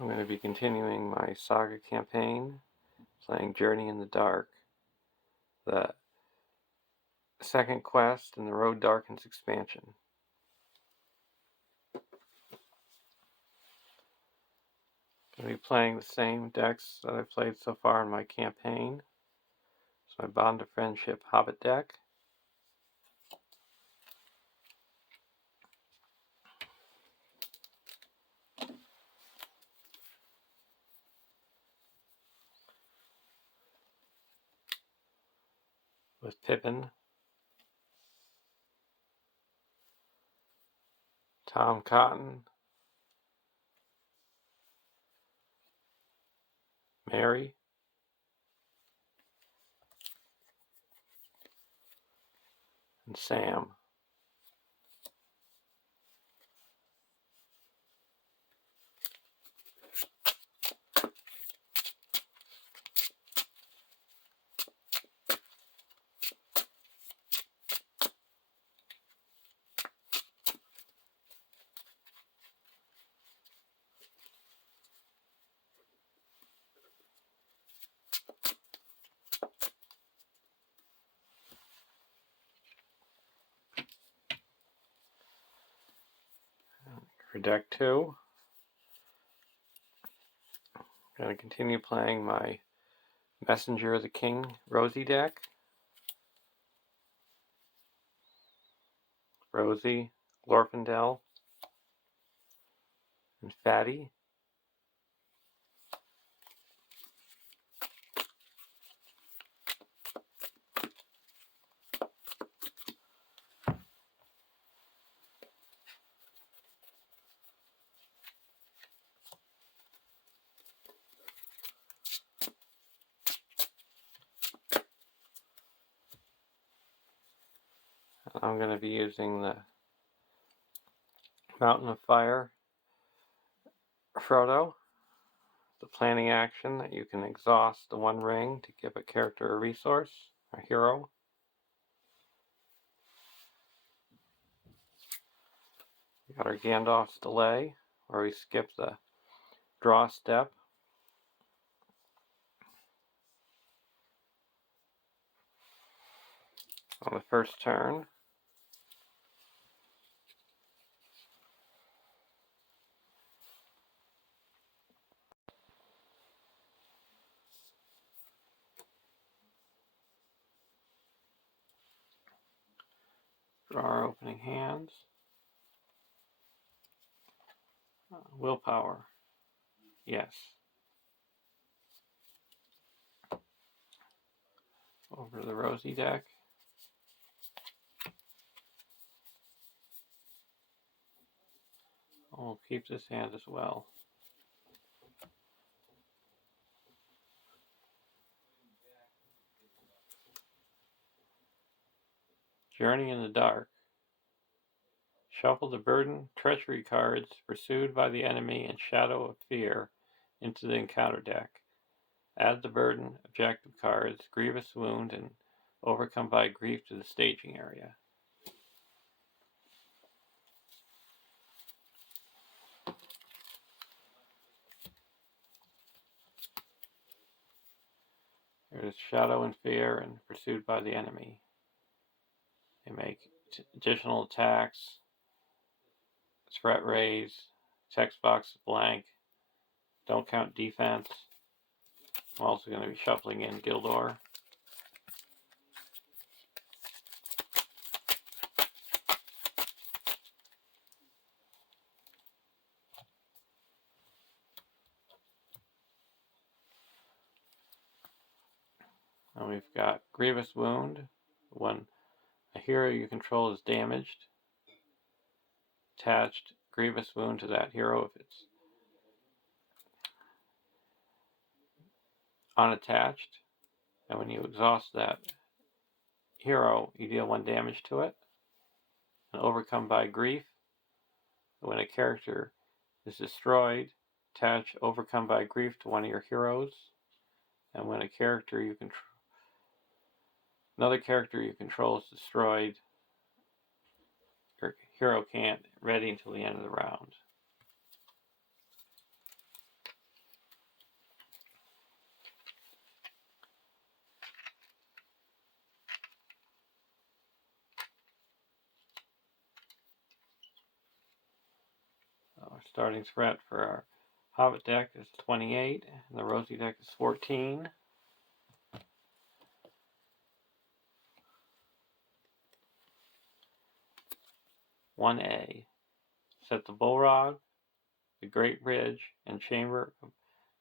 I'm going to be continuing my Saga campaign, playing Journey in the Dark, the second quest in the Road Darkens expansion. I'm going to be playing the same decks that I've played so far in my campaign. It's my Bond of Friendship Hobbit deck. With Pippin, Tom Cotton, Mary, and Sam. For deck 2, I'm going to continue playing my Messenger of the King Rosie deck. Rosie, Glorfindel, and Fatty. I'm going to be using the Mountain of Fire Frodo, the planning action that you can exhaust the one ring to give a character a resource, a hero. We got our Gandalf's Delay, where we skip the draw step. On the first turn, draw our opening hands. Willpower, yes. Over to the Rosie deck. We'll keep this hand as well. Journey in the Dark. Shuffle the Burden Treachery cards pursued by the enemy and Shadow of Fear into the encounter deck. Add the Burden objective cards, Grievous Wound, and Overcome by Grief to the staging area. There's Shadow and Fear and Pursued by the Enemy. They make additional attacks, threat raise, text box blank, don't count defense. I'm also going to be shuffling in Gildor. And we've got Grievous Wound. When a hero you control is damaged, attached Grievous Wound to that hero if it's unattached. And when you exhaust that hero, you deal 1 damage to it. And Overcome by Grief. When a character is destroyed, attach Overcome by Grief to one of your heroes. And when a character you control, another character you control is destroyed, your hero can't ready until the end of the round. starting threat for our Hobbit deck is 28, and the Rosie deck is 14. One A. Set the Bullrog, the Great Ridge, and Chamber of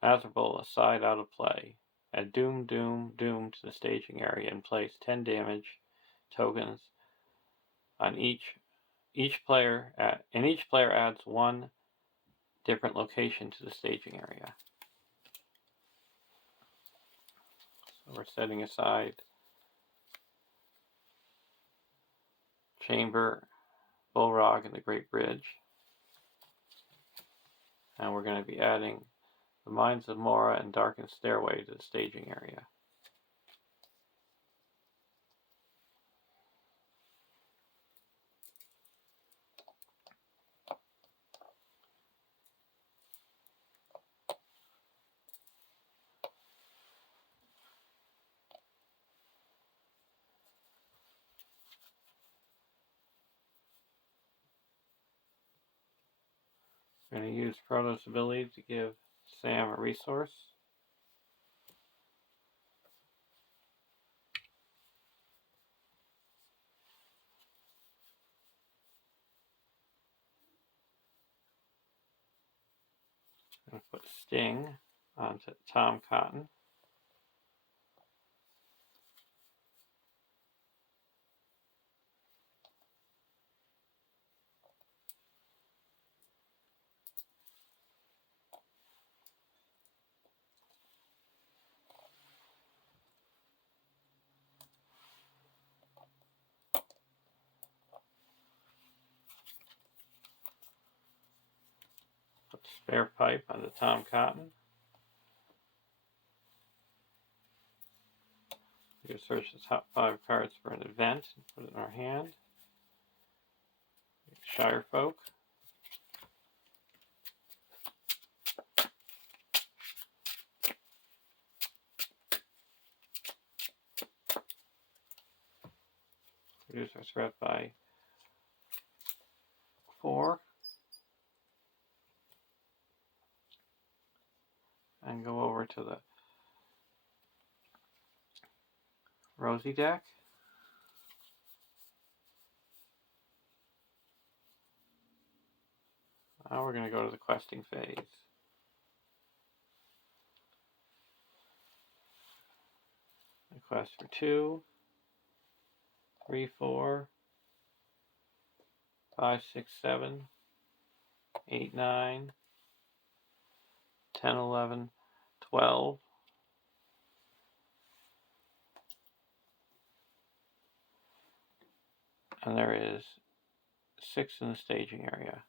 Azrael aside out of play. Add Doom, Doom, Doom to the staging area and place 10 damage tokens on each player, and each player adds one different location to the staging area. So we're setting aside Chamber, Bullrog, and the Great Bridge. And we're going to be adding the Mines of Moria and Darkened Stairway to the staging area. We're going to use Proto's ability to give Sam a resource. I'm going to put Sting onto Tom Cotton. Put Spare Pipe onto Tom Cotton. We can search the top 5 cards for an event and put it in our hand. Shire Folk. Reduce our threat by 4. And go over to the Rosie deck. Now we're going to go to the questing phase. A quest for 2, 3, 4, 5, 6, 7, 8, 9, 10, 11, 12. And there is 6 in the staging area.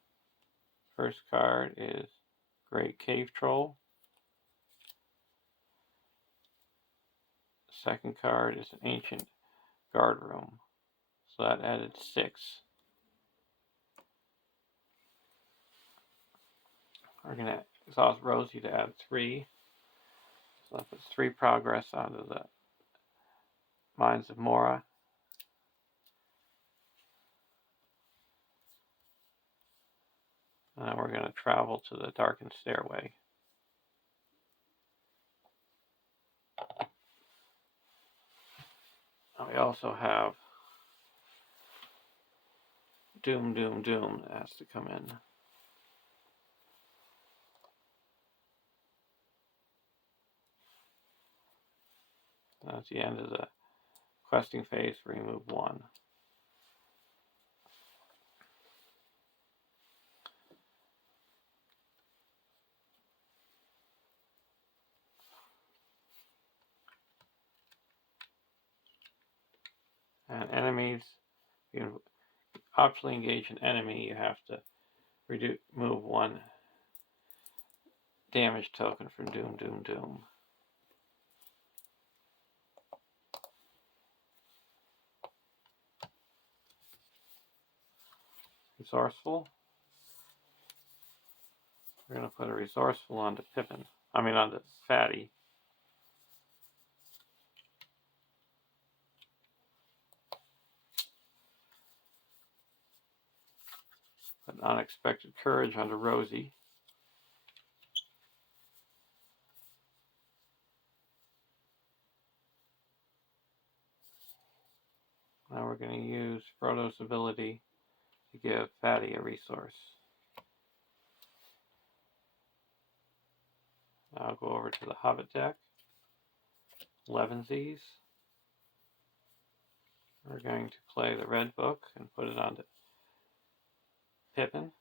First card is Great Cave Troll. Second card is an Ancient Guard Room. So that added 6. We're going to exhaust Rosie to add 3. So that puts 3 progress onto the Mines of Moria. And then we're going to travel to the Darkened Stairway. We also have Doom, Doom, Doom that has to come in. That's the end of the questing phase. Remove 1. And enemies, you can optionally engage an enemy. You have to remove 1 damage token from Doom, Doom, Doom. Resourceful. We're going to put a resourceful onto Pippin. Onto Fatty. Put Unexpected Courage onto Rosie. we're going to use Frodo's ability to give Fatty a resource. I'll go over to the Hobbit deck. 11sies. We're going to play the red book and put it onto Pippin.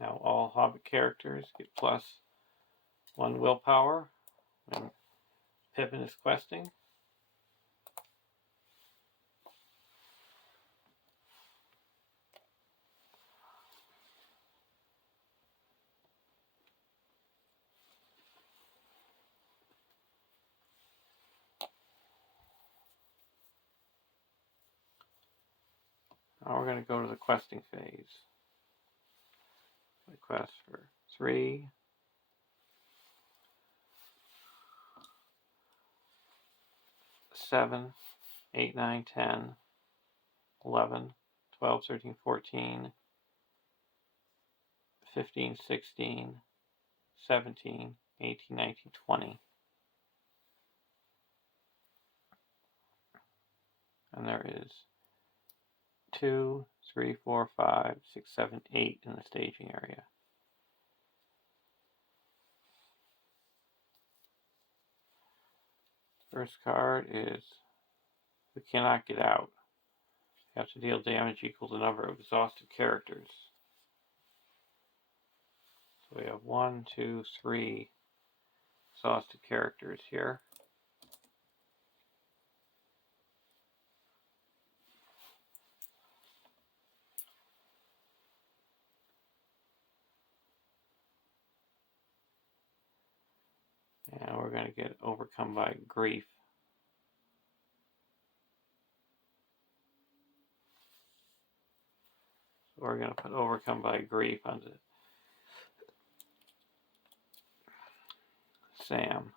Now all Hobbit characters get +1 willpower when Pippin is questing. Now we're going to go to the questing phase. We quest for 3, 7, 8, 9, 10, 11, 12, 13, 14, 15, 16, 17, 18, 19, 20. And there is 2, 3, 4, 5, 6, 7, 8 in the staging area. First card is we cannot get out. You have to deal damage equal to the number of exhausted characters. So we have 1, 2, 3 exhausted characters here. And we're going to get overcome by grief. So we're going to put overcome by grief onto Sam.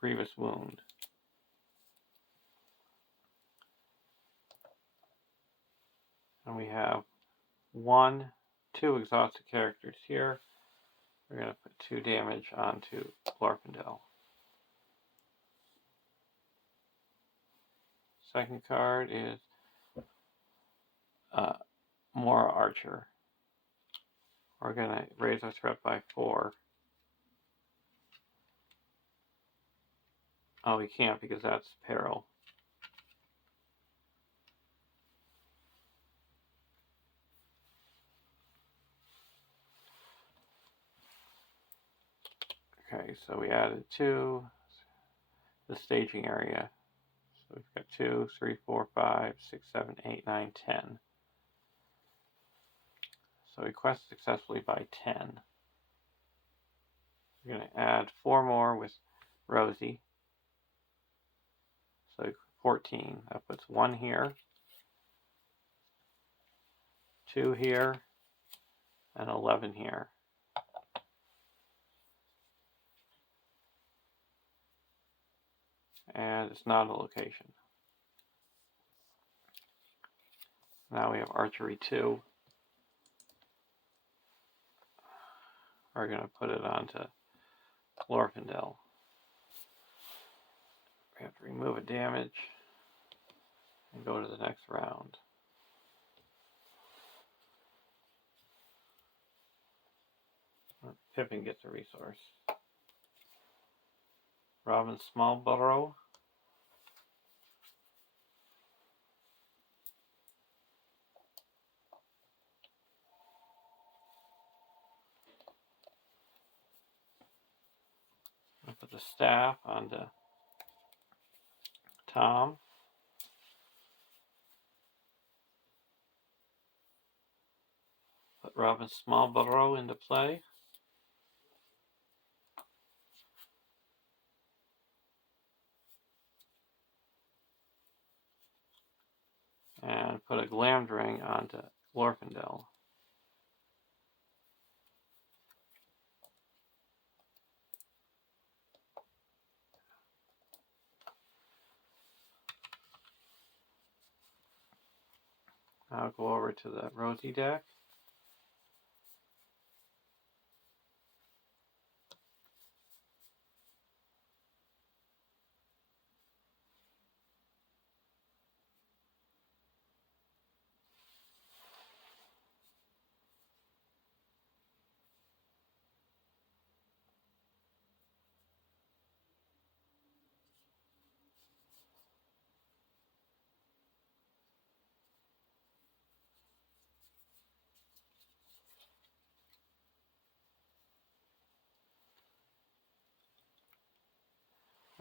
Grievous wound. And we have 1, 2 exhausted characters here. We're going to put 2 damage onto Glorfindel. Second card is Mora Archer. We're going to raise our threat by 4. Oh, we can't because that's peril. Okay, so we added 2 the staging area. So we've got 2, 3, 4, 5, 6, 7, 8, 9, 10. So we quest successfully by 10. We're going to add 4 more with Rosie. So 14. That puts 1 here, 2 here, and 11 here. And it's not a location. Now we have Archery 2. We're going to put it onto Glorfindel. We have to remove a damage and go to the next round. Pippin gets a resource. Robin Smallburrow. I'll put the staff onto Tom. Put Robin Smallburrow into play. And put a Glamdring onto Glorfindel. I'll go over to the Rosie deck.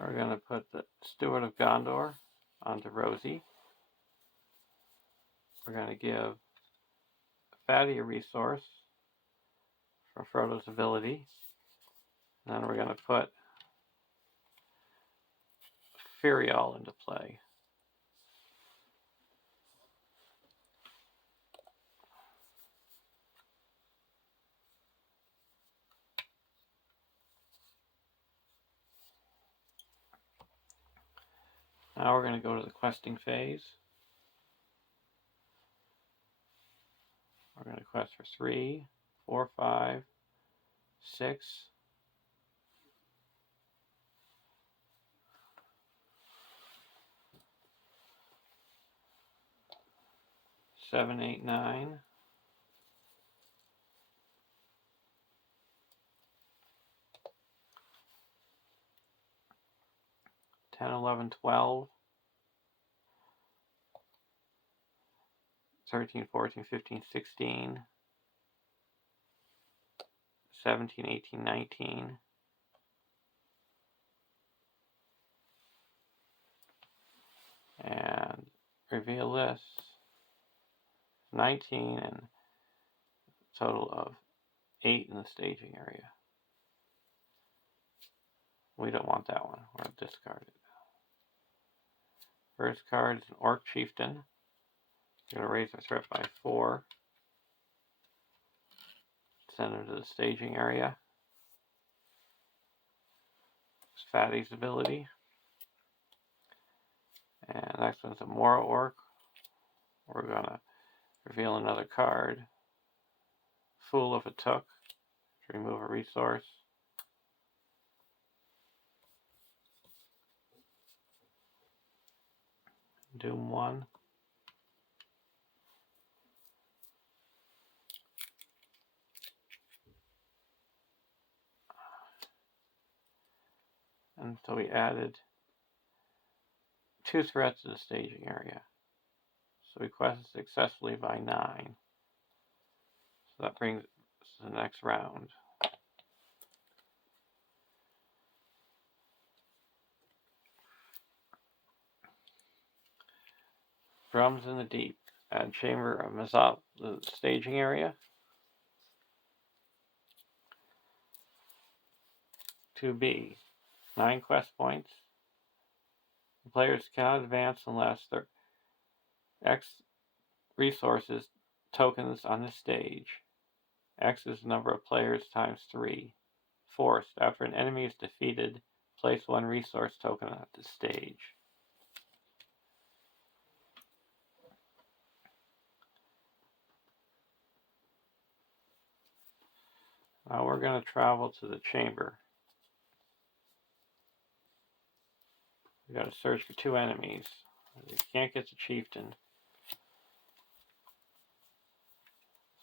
We're going to put the Steward of Gondor onto Rosie. We're going to give Fatty a resource for Frodo's ability. And then we're going to put Firial into play. Now we're going to go to the questing phase. We're going to quest for 3, 4, 5, 6, 7, 8, 9. 10, 11, 12, 13, 14, 15, 16, 17, 18, 19, and reveal this, 19, and a total of 8 in the staging area. We don't want that one. We're going to discard it. First card is an Orc Chieftain. We're going to raise our threat by 4. Send him to the staging area. It's Fatty's ability. And next one's a Mora Orc. We're going to reveal another card. Fool of a Took. To remove a resource. Doom 1. And so we added 2 threats to the staging area. So we quested successfully by 9. So that brings us to the next round. Drums in the Deep. Add Chamber of Mazop to the staging area. 2B. 9 quest points. The players cannot advance unless their X resources tokens on this stage. X is the number of players times 3. Forced. After an enemy is defeated, place 1 resource token at the stage. Now we're going to travel to the chamber. We got to search for 2 enemies. You can't get the chieftain.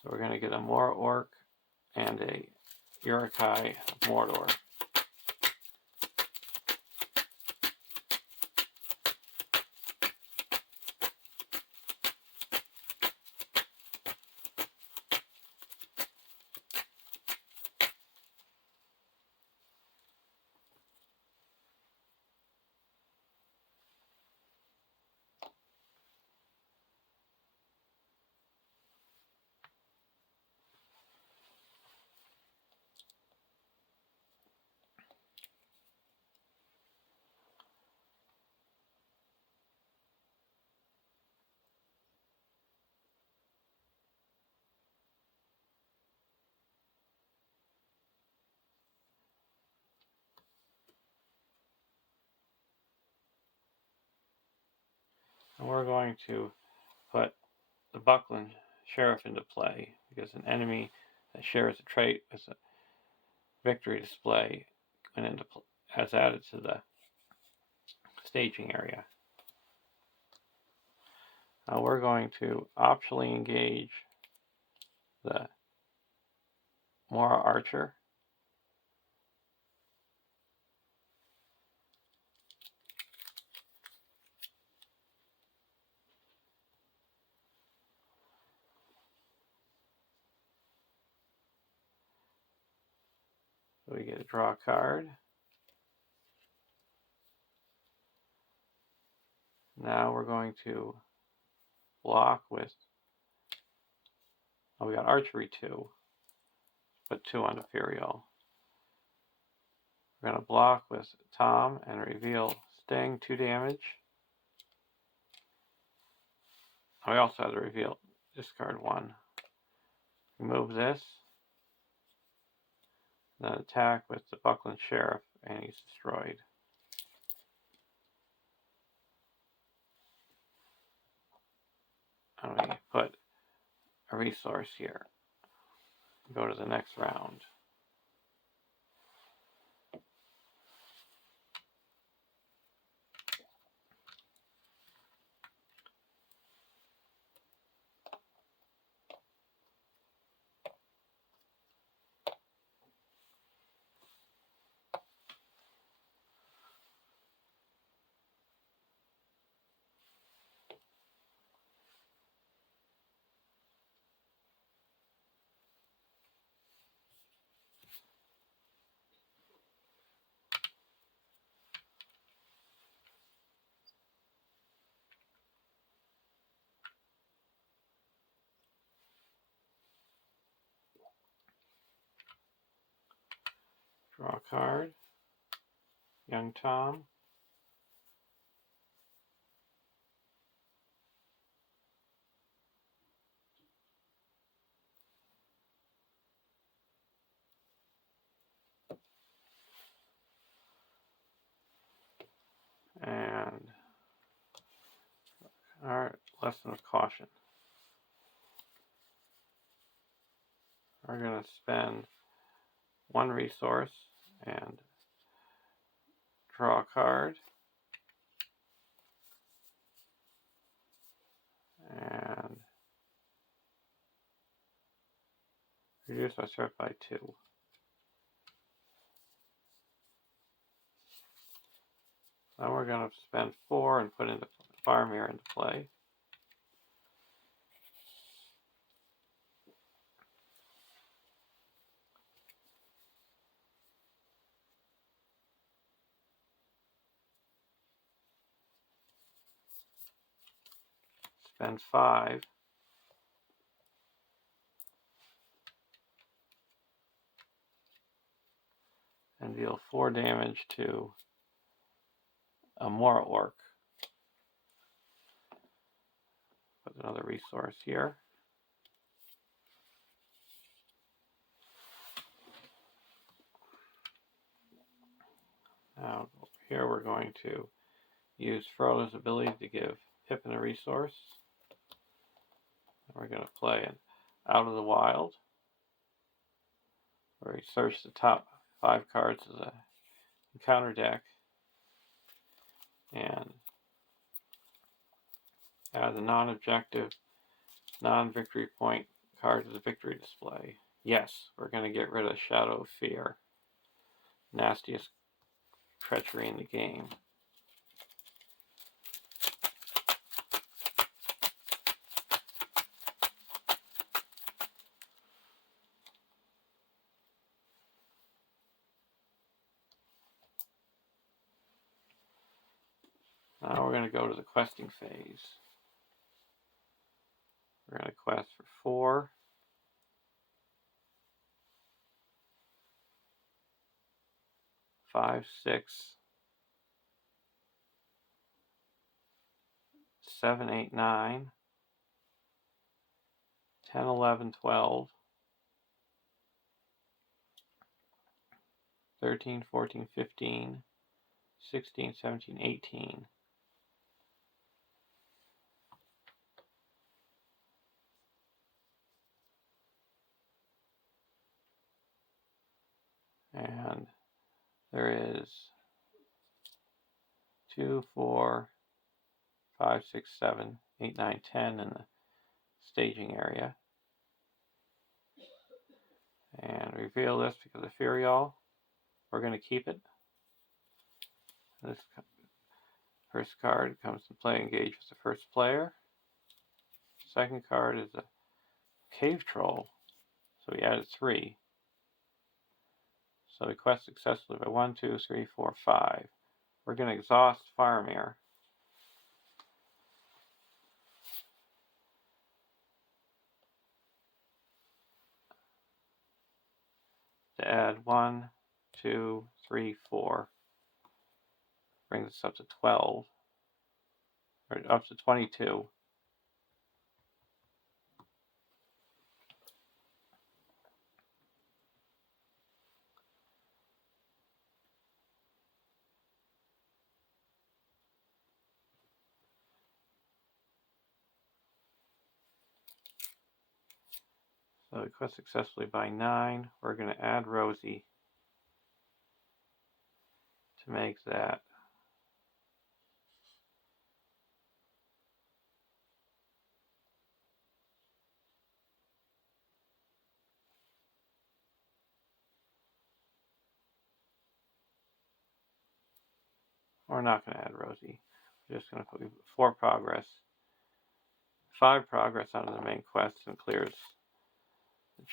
So we're going to get a Mora Orc and a Uruk-hai of Mordor. And we're going to put the Buckland Sheriff into play because an enemy that shares a trait with a victory display has added to the staging area. Now we're going to optionally engage the Mora Archer. So we get to draw a card. Now we're going to block with, we got archery 2. Put 2 on the Furial. We're going to block with Tom and reveal Sting, 2 damage. We also have to reveal discard 1. Remove this. Then attack with the Buckland Sheriff, and he's destroyed. And we put a resource here. Go to the next round. Draw a card. Young Tom. And alright, lesson of caution. We're going to spend 1 resource and draw a card. And reduce my threat by 2. Then we're going to spend 4 and put in the Fire Mirror into play. Spend 5. And deal 4 damage to a Mora Orc. Put another resource here. Now here we're going to use Frollo's ability to give Pippin a resource. And we're going to play an Out of the Wild, where we search the top 5 cards of the encounter deck and add the non-objective, non-victory point card to the victory display. Yes, we're going to get rid of Shadow of Fear. Nastiest treachery in the game. Now we're going to go to the questing phase. We're going to quest for 4. 5, 6, 7, 8, 9, 10, 11, 12, 13, 14, 15, 16, 17, 18. And there is 2, 4, 5, 6, 7, 8, 9, 10 in the staging area. And reveal this because of Furial. We're going to keep it. This first card comes to play, engage with the first player. Second card is a Cave Troll. So we added 3. So we quest successfully by 1, 2, 3, 4, 5. We're going to exhaust Fire Mirror. to add 1, 2, 3, 4. Brings us up to 12, or up to 22. So we quit successfully by 9. We're going to add Rosie to make that. We're not going to add Rosie. We're just going to put 4 progress, 5 progress onto the main quest, and clears the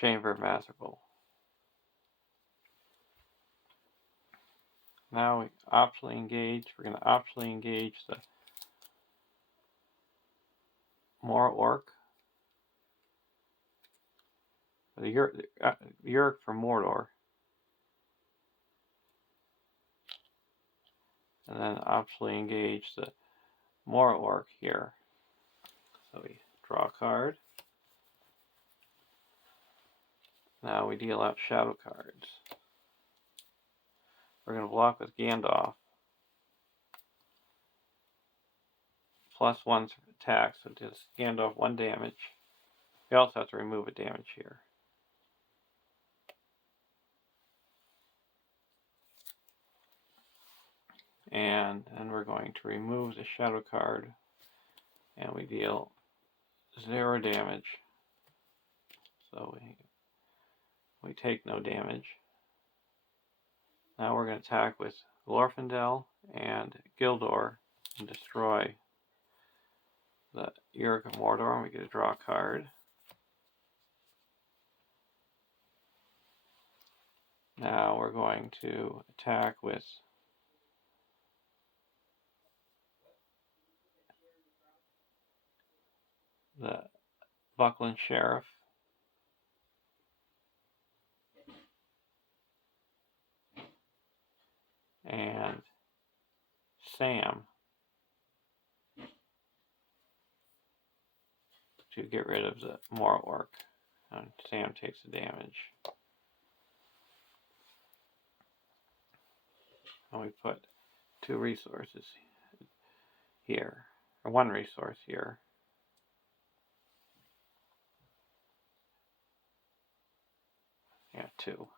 Chamber of Masterful. Now we optionally engage. We're going to optionally engage the Moral Orc. The Yurk from Mordor. And then optionally engage the Moral Orc here. So we draw a card. Now we deal out shadow cards. We're going to block with Gandalf. +1 attack, so it does Gandalf 1 damage. We also have to remove a damage here. And then we're going to remove the shadow card, and we deal 0 damage. So we take no damage. Now we're going to attack with Glorfindel and Gildor and destroy the Yurk of Mordor, and we get to draw a card. Now we're going to attack with the Buckland Sheriff and Sam to get rid of the Moral Orc. And Sam takes the damage. And we put 2 resources here, or 1 resource here. Yeah, 2.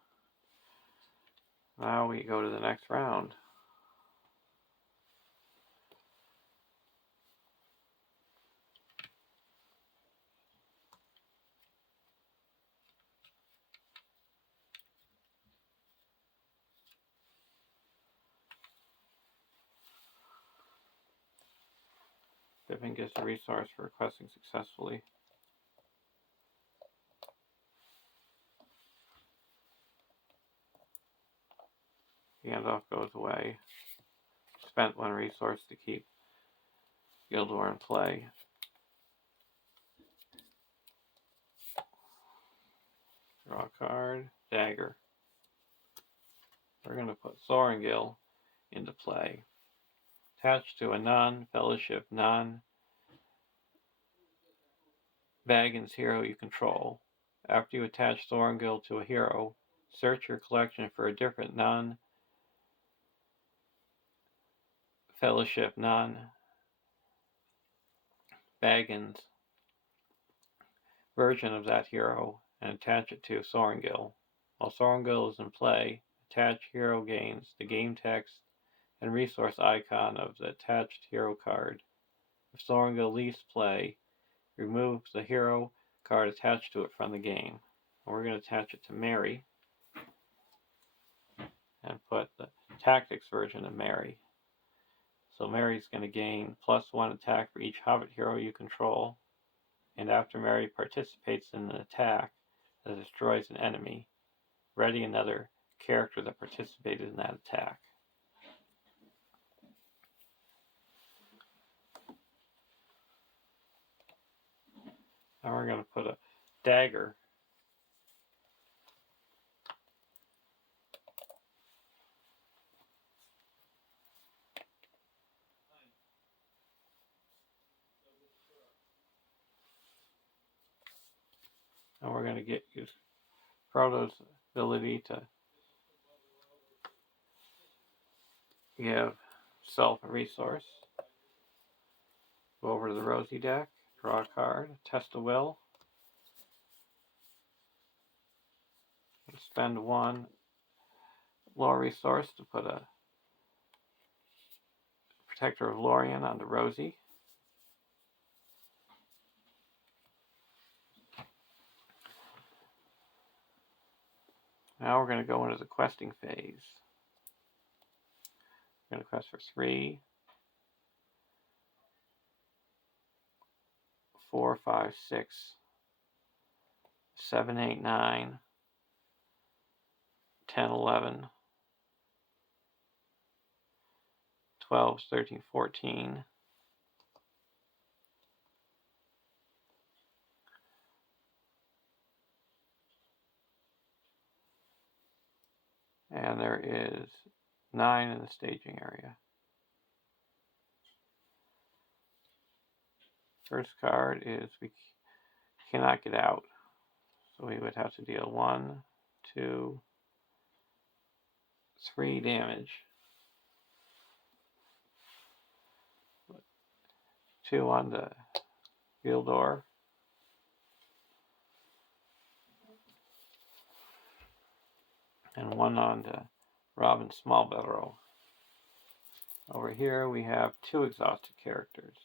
Now we go to the next round. Pippin gets a resource for requesting successfully. Gandalf goes away. Spent 1 resource to keep Gildor in play. Draw a card. Dagger. We're going to put Sorengil into play. Attached to a non-fellowship, non-Baggins hero you control. After you attach Sorengil to a hero, search your collection for a different non-fellowship, non-Baggins version of that hero and attach it to Sorengil. While Sorengil is in play, attached hero gains the game text and resource icon of the attached hero card. If Sorengil leaves play, remove the hero card attached to it from the game. And we're going to attach it to Merry and put the tactics version of Merry. So Merry's going to gain +1 attack for each Hobbit hero you control, and after Merry participates in an attack that destroys an enemy, ready another character that participated in that attack. Now we're going to put a dagger And we're going to use Frodo's ability to give self a resource. Go over to the Rosie deck, draw a card, test a will. Spend one lore resource to put a Protector of Lorien onto Rosie. Now we're going to go into the questing phase. We're going to quest for 3, 4, 5, 6, 7, 8, 9, 10, 11, 12, 13, 14. And there is 9 in the staging area. First card is we cannot get out. So we would have to deal 1, 2, 3 damage. 2 on the Gildor. And 1 on the Robin Smallbarrow. Over here we have 2 exhausted characters.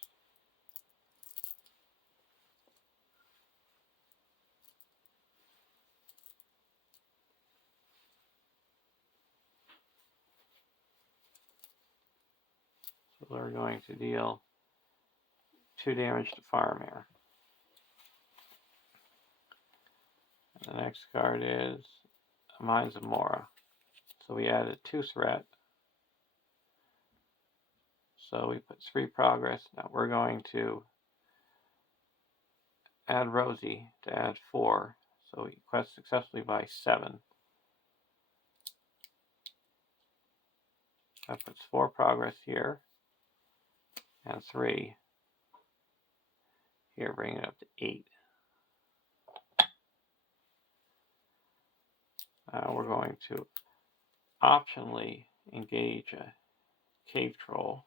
So we're going to deal 2 damage to Faramir. And the next card is Mines of Moria. So we added 2 threat. So we put 3 progress. Now we're going to add Rosie to add 4. So we quest successfully by 7. That puts 4 progress here and 3 here, bringing it up to 8. Now we're going to optionally engage a cave troll.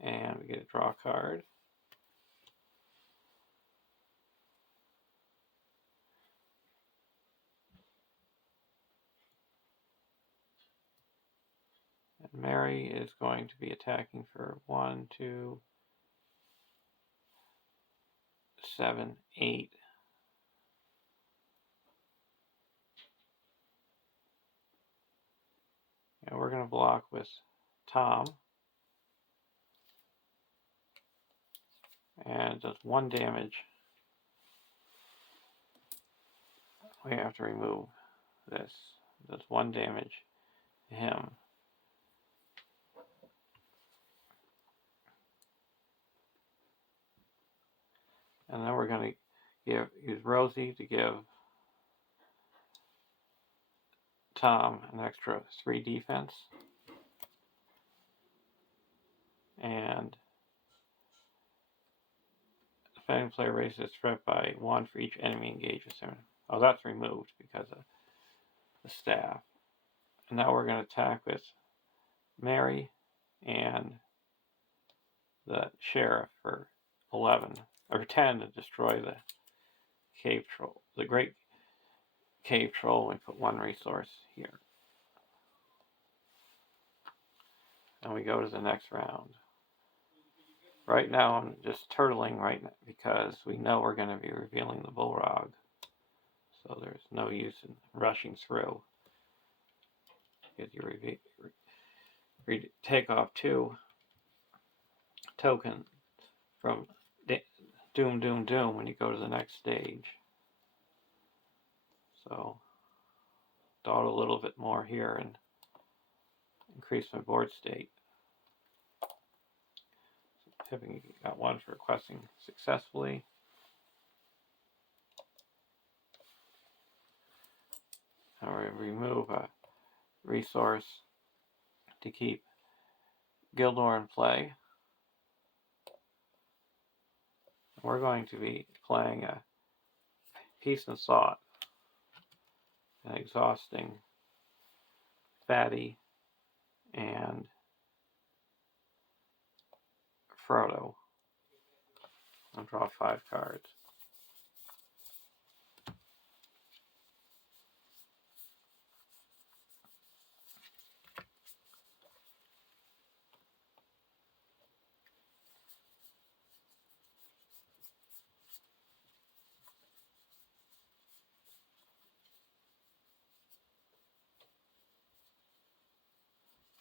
And we get a draw card. And Mary is going to be attacking for 1, 2, 7, 8. And we're going to block with Tom. And it does 1 damage. We have to remove this. It does 1 damage to him. And then we're going to use Rosie to give Tom an extra 3 defense. And the defending player raises its threat by 1 for each enemy engaged with him. Oh, that's removed because of the staff. And now we're going to attack with Mary and the sheriff for 11 or 10 to destroy the cave troll, the great cave troll. We put 1 resource here. And we go to the next round. Right now I'm just turtling right now because we know we're going to be revealing the Bullrog. So there's no use in rushing through. Because you take off 2 tokens from Doom when you go to the next stage. So dawdle a little bit more here and increase my board state. Tipping got 1 for questing successfully. Now we remove a resource to keep Gildor in play. we're going to be playing a Peace and Thought, an exhausting Fatty and Frodo. I'll draw 5 cards.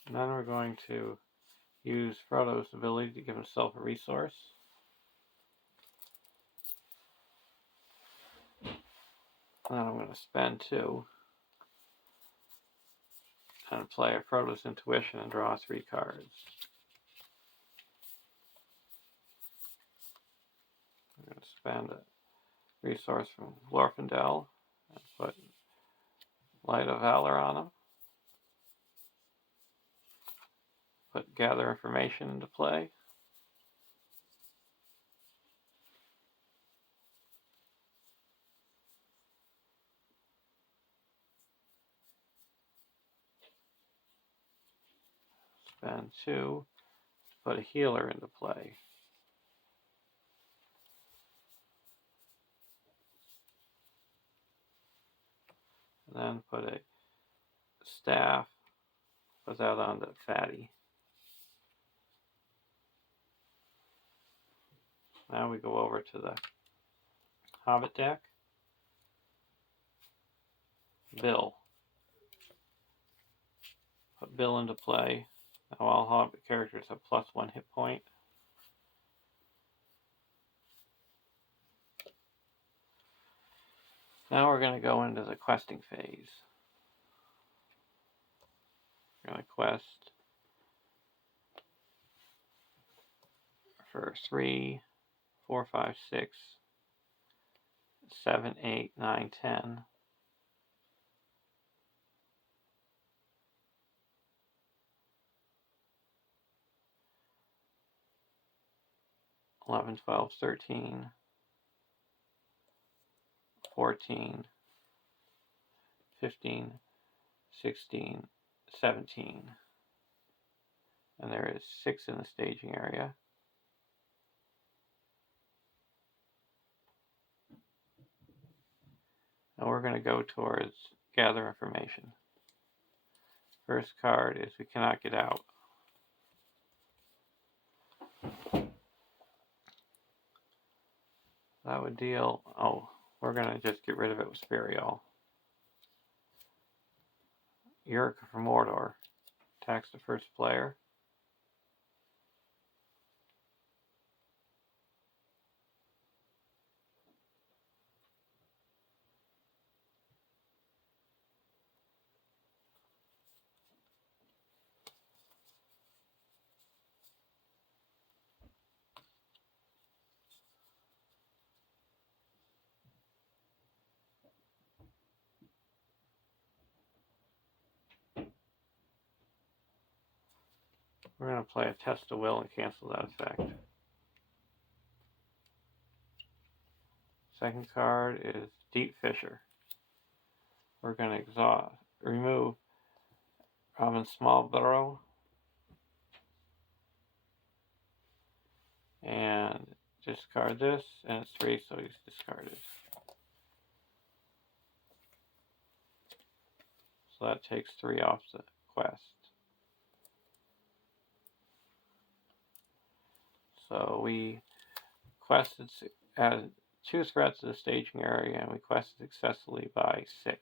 And then we're going to use Frodo's ability to give himself a resource. And then I'm going to spend 2 and play a Frodo's Intuition and draw 3 cards. I'm going to spend a resource from Glorfindel and put Light of Valor on him. Put Gather Information into play. Spend 2, put a Healer into play. And then put a Staff, put that on the Fatty. Now we go over to the Hobbit deck. Bill. Put Bill into play. Now all Hobbit characters have +1 hit point. Now we're going to go into the questing phase. We're going to quest for 3, 4, 5, 6, 7, 8, 9, 10. 11, 12, 13, 14, 15, 16, 17. And there is 6 in the staging area. And we're going to go towards Gather Information. First card is We Cannot Get Out. That would deal... Oh, we're going to just get rid of it with Spirial. Yurka from Mordor attacks the first player. We're going to play a Test of Will and cancel that effect. Second card is Deep Fissure. We're going to remove Robin Smallburrow and discard this, and it's 3, so he's discarded. So that takes 3 off the quest. So we quested, added 2 threats to the staging area, and we quested successfully by 6.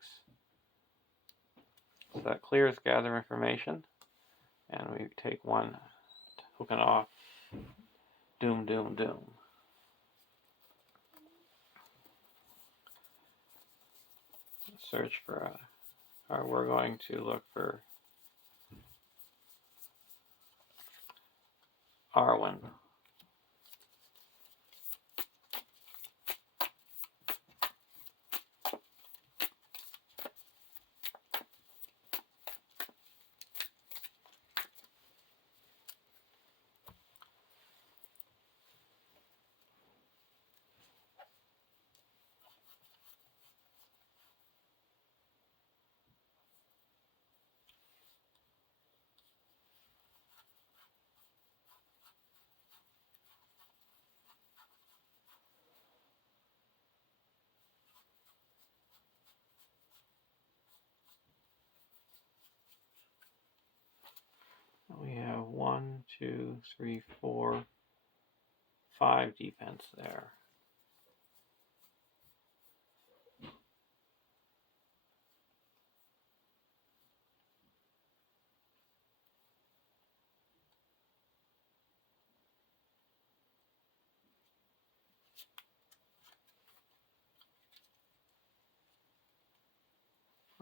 So that clears Gather Information, and we take 1 token off. Doom, doom, doom. Search for we're going to look for Arwen. 1, 2, 3, 4, 5 defense there.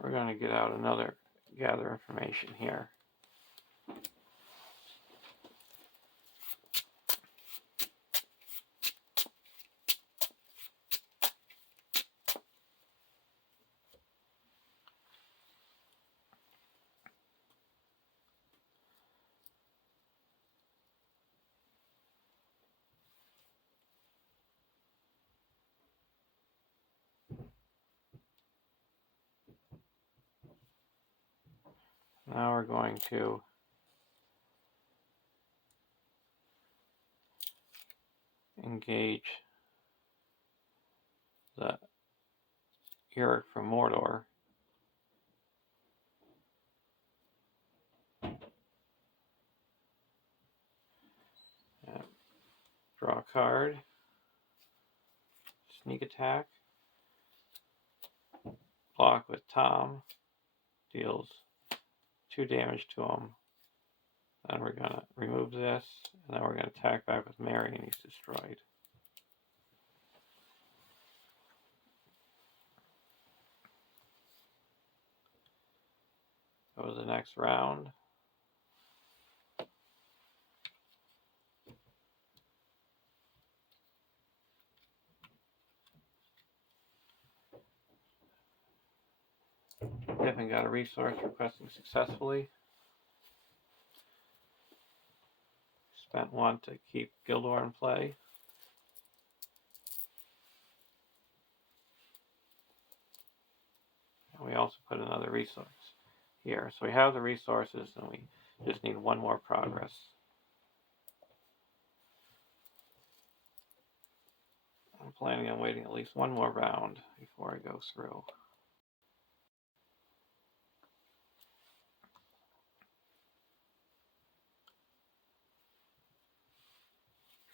We're going to get out another gather information here. Now we're going to engage the Eric from Mordor. Draw a card. Sneak attack. Block with Tom. Deals 2 damage to him. Then we're going to remove this. And then we're going to attack back with Mary and he's destroyed. Go to the next round. Pippin got a resource requesting successfully. Spent 1 to keep Gildor in play. And we also put another resource here. So we have the resources and we just need 1 more progress. I'm planning on waiting at least 1 more round before I go through.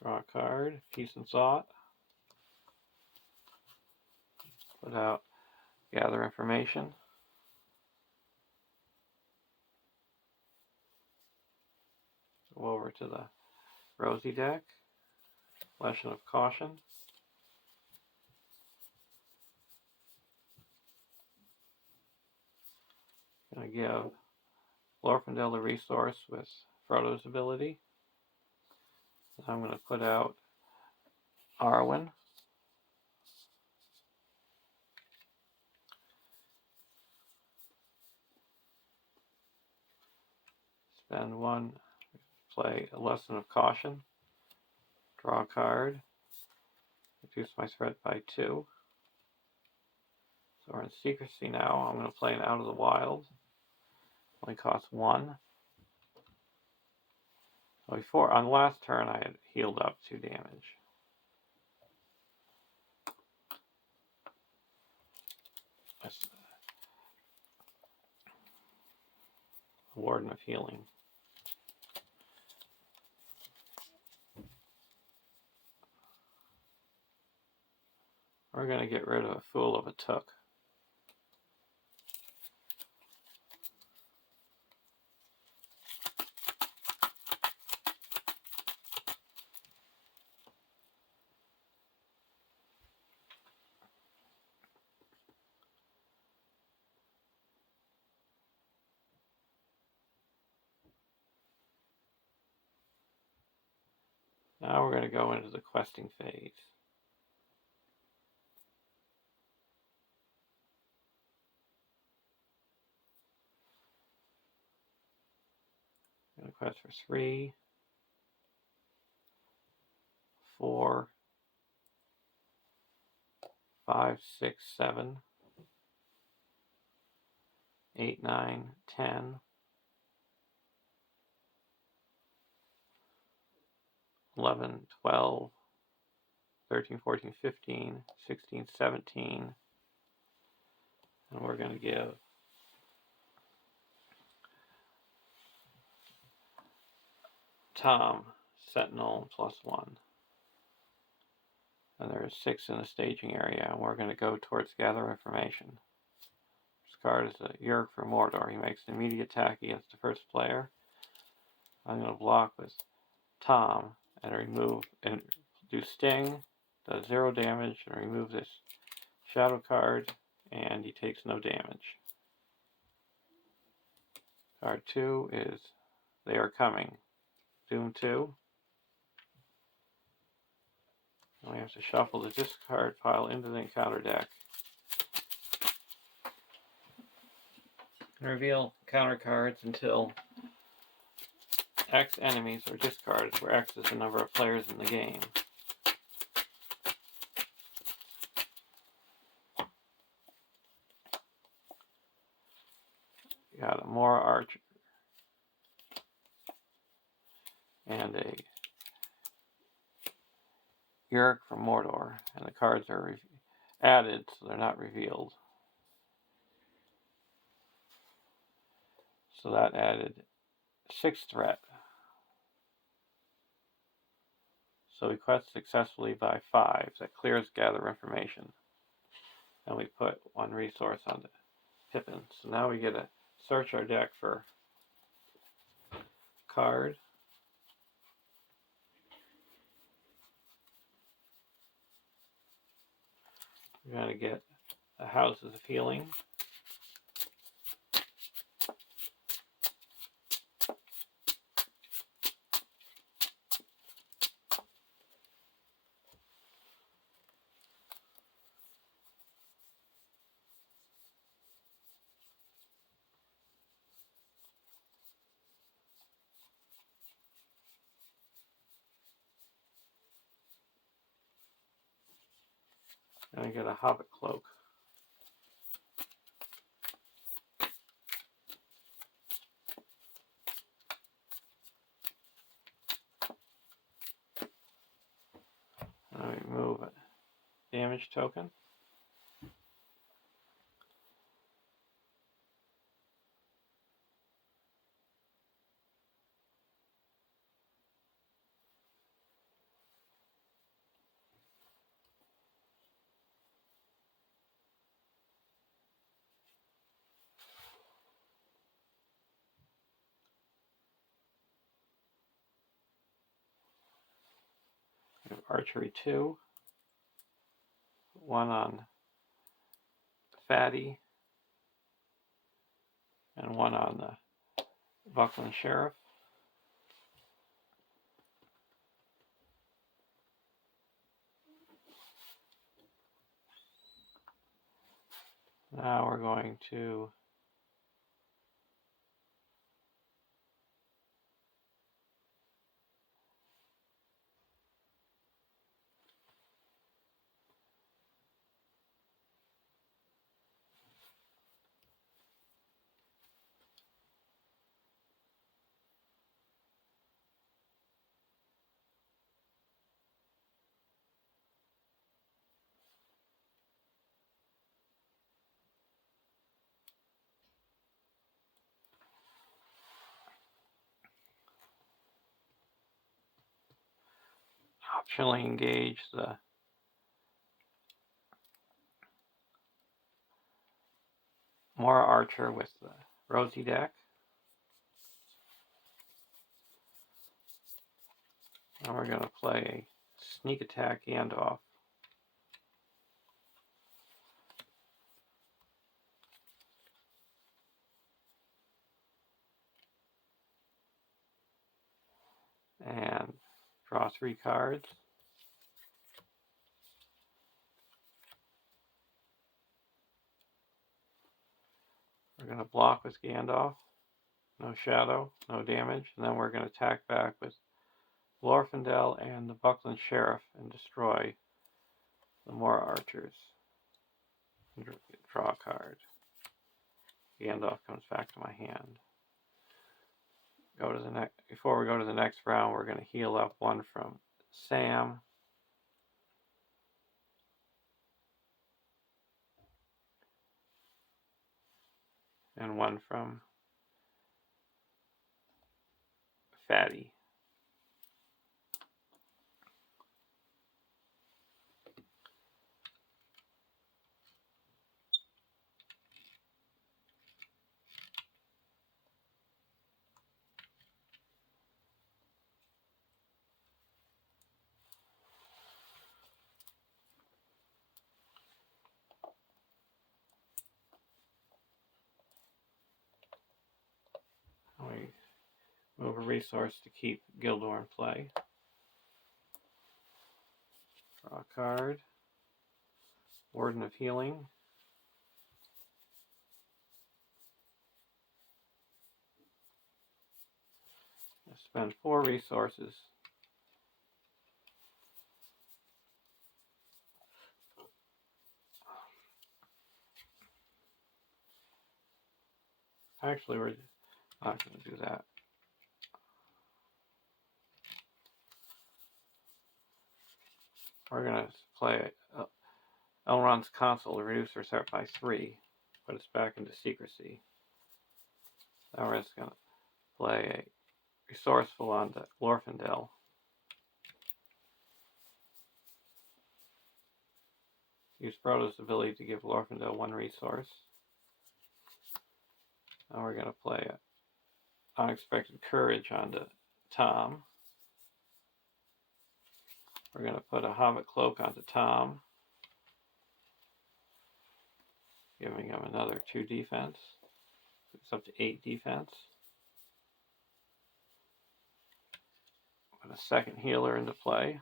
Draw a card, Peace and Thought. Put out Gather Information. Go over to the Rosie deck. Lesson of Caution. Going to give Glorfindel the resource with Frodo's ability. I'm going to put out Arwen. Spend 1, play a Lesson of Caution. Draw a card. Reduce my threat by 2. So we're in Secrecy now. I'm going to play an Out of the Wild. Only costs 1. Before, on the last turn, I had healed up 2 damage. That's Warden of Healing. We're going to get rid of a Fool of a Took. Now we're going to go into the questing phase. I'm going to quest for 3, 4, 5, 6, 7, 8, 9, 10, 11, 12, 13, 14, 15, 16, 17. And we're going to give Tom, Sentinel +1. And there's 6 in the staging area, and we're going to go towards gather information. This card is a Yerk from Mordor. He makes an immediate attack against the first player. I'm going to block with Tom and remove and do Sting, does 0 damage, and remove this shadow card, and he takes no damage. Card 2 is They Are Coming, Doom 2. And we have to shuffle the discard pile into the encounter deck. And reveal counter cards until X enemies are discarded, where X is the number of players in the game. You got a Mora Archer and a Yerk from Mordor, and the cards are added, so they're not revealed. So that added 6 threat. So we quest successfully by 5. That clears gather information. And we put 1 resource on the Pippin. So now we get to search our deck for card. We're going to get a Houses of Healing. And I get a Hobbit Cloak. And I remove a damage token. I have Archery 2. 1 on Fatty. And 1 on the Buckland Sheriff. Now we're going to optionally engage the Mora Archer with the Rosie deck. And we're going to play a Sneak Attack Gandalf. And draw 3 cards. We're going to block with Gandalf. No shadow, no damage. And then we're going to attack back with Glorfindel and the Buckland Sheriff and destroy the Mora Archers. Draw a card. Gandalf comes back to my hand. Go to the next. Before we go to the next round, we're going to heal up 1 from Sam. And 1 from Fatty. resource to keep Gildor in play. Draw a card. Warden of Healing. Spend 4 resources. Actually, we're not going to do that. We're going to play Elrond's Console to reduce our threat by 3. Put us back into secrecy. Now we're just going to play a Resourceful on the Glorfindel. Use Frodo's ability to give Glorfindel 1 resource. Now we're going to play Unexpected Courage onto Tom. We're going to put a Hobbit Cloak onto Tom, giving him another 2 defense. It's up to 8 defense. Put a second healer into play.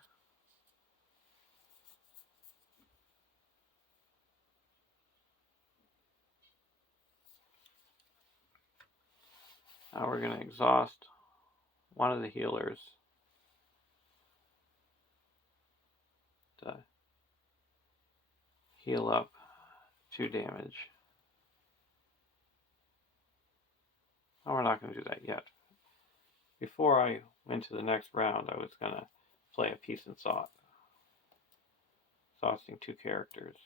Now we're going to exhaust one of the healers to heal up 2 damage. No, we're not going to do that yet. Before I went to the next round, I was going to play a Peace and Thought, exhausting 2 characters.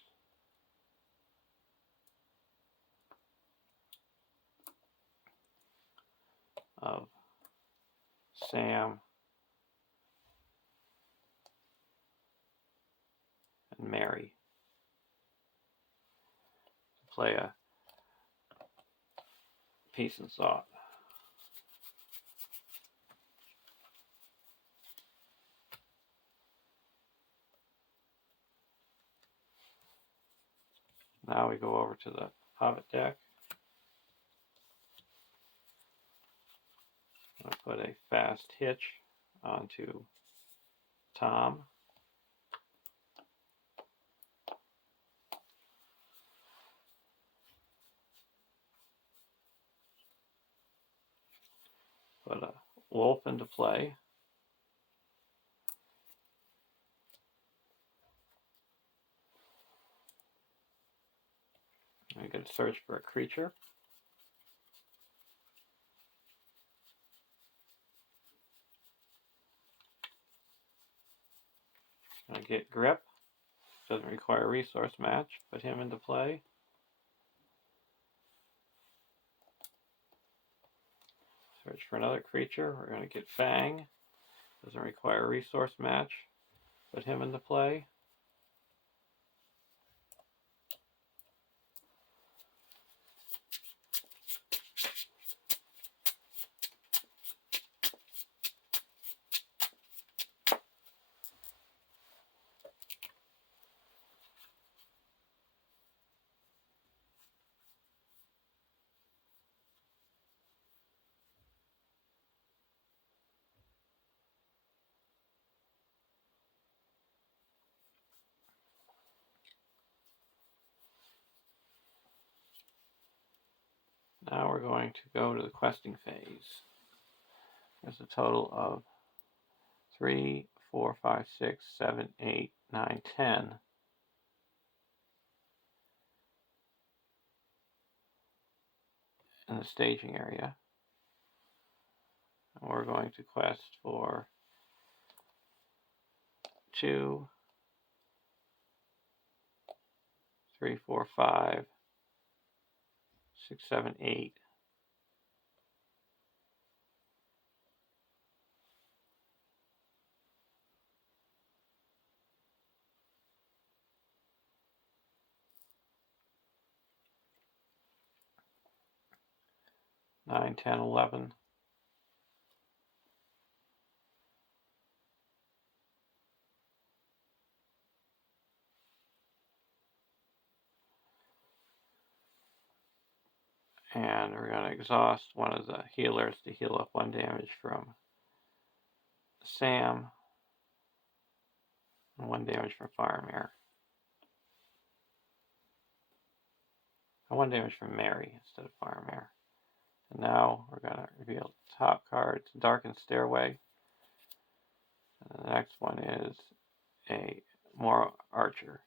Of Sam and Mary. Play a Peace and Thought. Now we go over to the Hobbit deck. I put a Fast Hitch onto Tom. Put a Wolf into play. I can search for a creature. I get Grip. Doesn't require a resource match. Put him into play. Search for another creature. We're going to get Fang. Doesn't require a resource match. Put him into play. Now we're going to go to the questing phase. There's a total of 3, 4, 5, 6, 7, 8, 9, 10. In the staging area. And we're going to quest for 2, 3, 4, 5, 6, 7, 8. 9, 10, 11. And we're going to exhaust one of the healers to heal up 1 damage from Sam and 1 damage from Firemare. And 1 damage from Mary instead of Firemare. And now we're going to reveal the top card, Darkened Stairway. And the next one is a Moral Archer.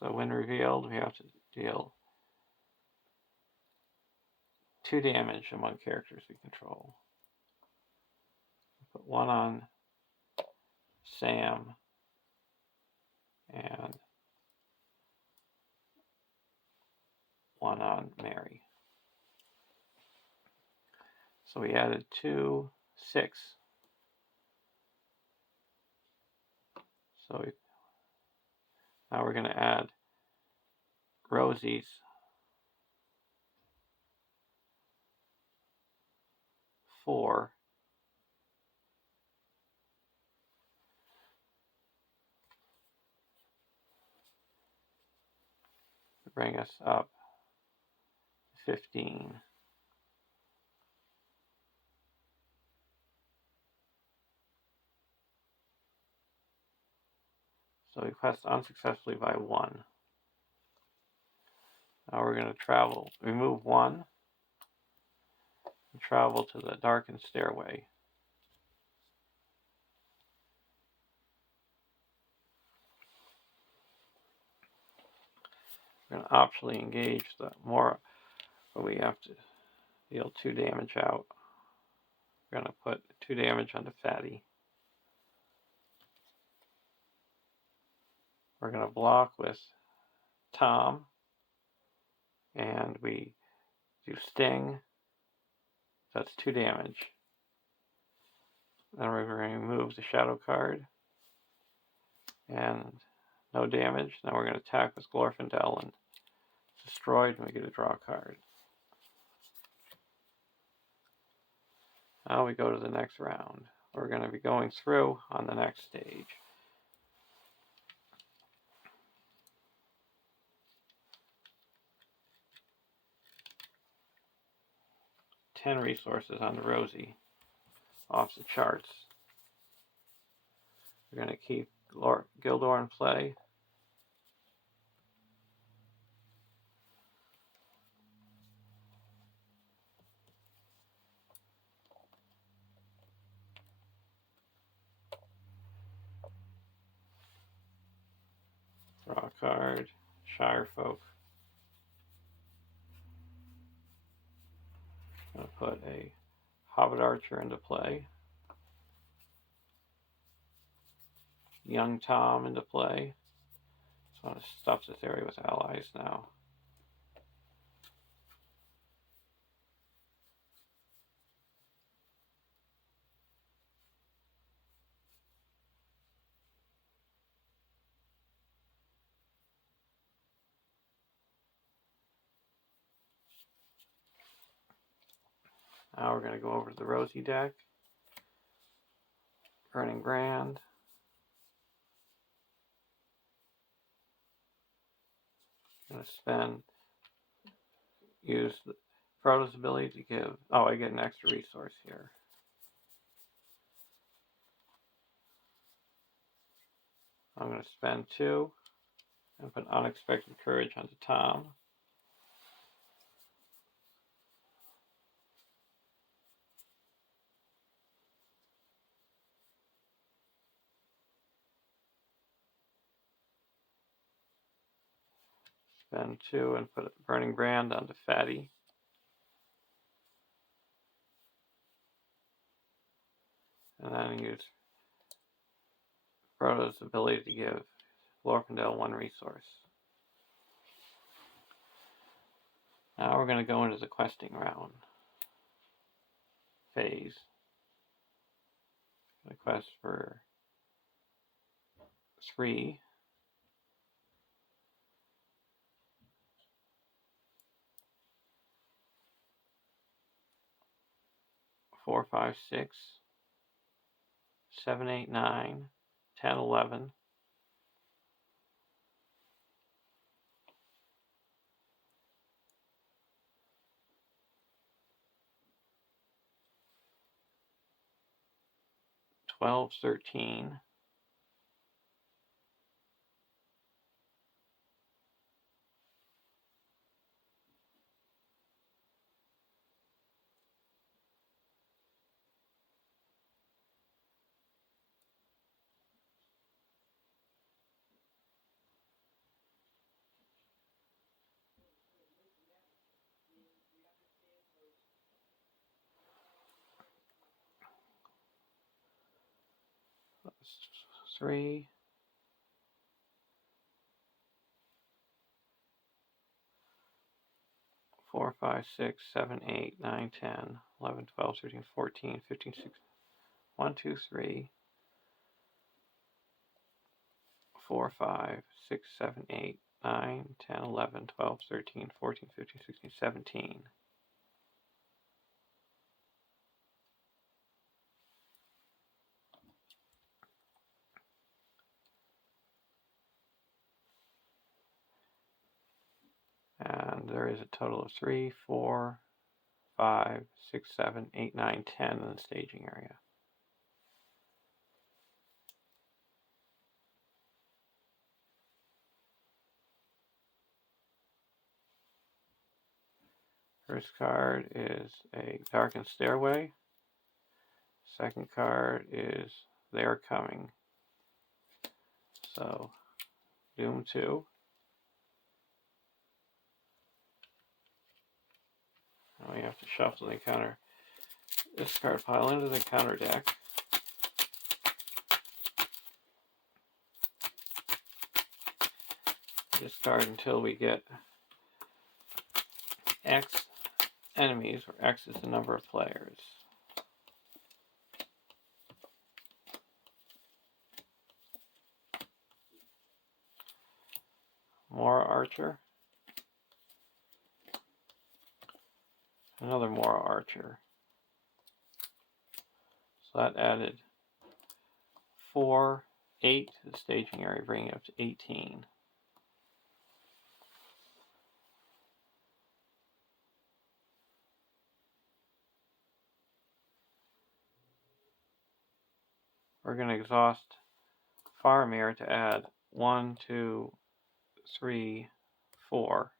So when revealed, we have to deal 2 damage among characters we control. Put 1 on Sam and 1 on Mary. So we added 2, 6. So now we're going to add Rosie's 4. To bring us up to 15. So we quest unsuccessfully by 1. Now we're going to remove 1, and travel to the Darkened Stairway. We're going to optionally engage the more, but we have to deal 2 damage out. We're going to put 2 damage onto Fatty. We're going to block with Tom, and we do Sting. That's 2 damage. Then we're going to remove the Shadow card, and no damage. Now we're going to attack with Glorfindel, and destroyed, and we get a draw card. Now we go to the next round. We're going to be going through on the next stage. 10 resources on the Rosie, off the charts. We're going to keep Gildor in play. Draw a card, Shire Folk. I'm going to put a Hobbit Archer into play. Young Tom into play. So I want to stuff this area with allies now. Now we're going to go over to the Rosie deck. Burning Brand. I'm going to use Frodo's ability to give. Oh, I get an extra resource here. I'm going to spend 2 and put Unexpected Courage onto Tom. Spend 2 and put Burning Brand onto Fatty. And then use Frodo's ability to give Glorfindel 1 resource. Now we're going to go into the questing round phase. The quest for 3. 4, 5, 6, 7, 8, 9, 10, 11. 12, 13. That's 3. 4, 5, 6, 7, 8, 9, 10, 11, 12, 13, 14, 15, 16. 1, 2, 3, 4, 5, 6, 7, 8, 9, 10, 11, 12, 13, 14, 15, 16, 17. And there is a total of 3, 4, 5, 6, 7, 8, 9, 10 in the staging area. First card is a darkened stairway. Second card is They're Coming. So, Doom 2. Now we have to shuffle the encounter. This card pile into the counter deck. Discard until we get X enemies, where X is the number of players. More Archer. Another more Archer. So that added 4, 8 to the staging area, bringing it up to 18. We're going to exhaust Faramir to add 1, 2, 3, 4,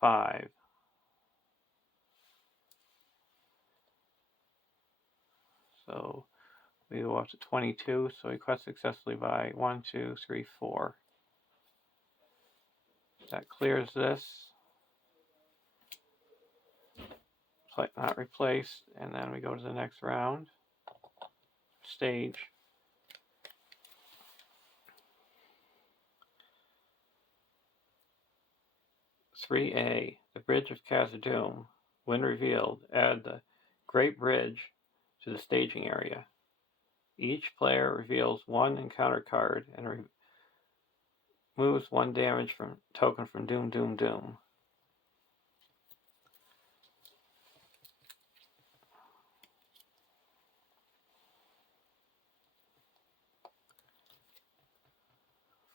5. So we go up to 22. So we quest successfully by 1, 2, 3, 4. That clears this. Not replaced, and then we go to the next round. Stage. "3A, the Bridge of Khazad-dûm. When revealed, add the Great Bridge to the staging area. Each player reveals 1 encounter card and removes 1 damage token from Doom, Doom, Doom.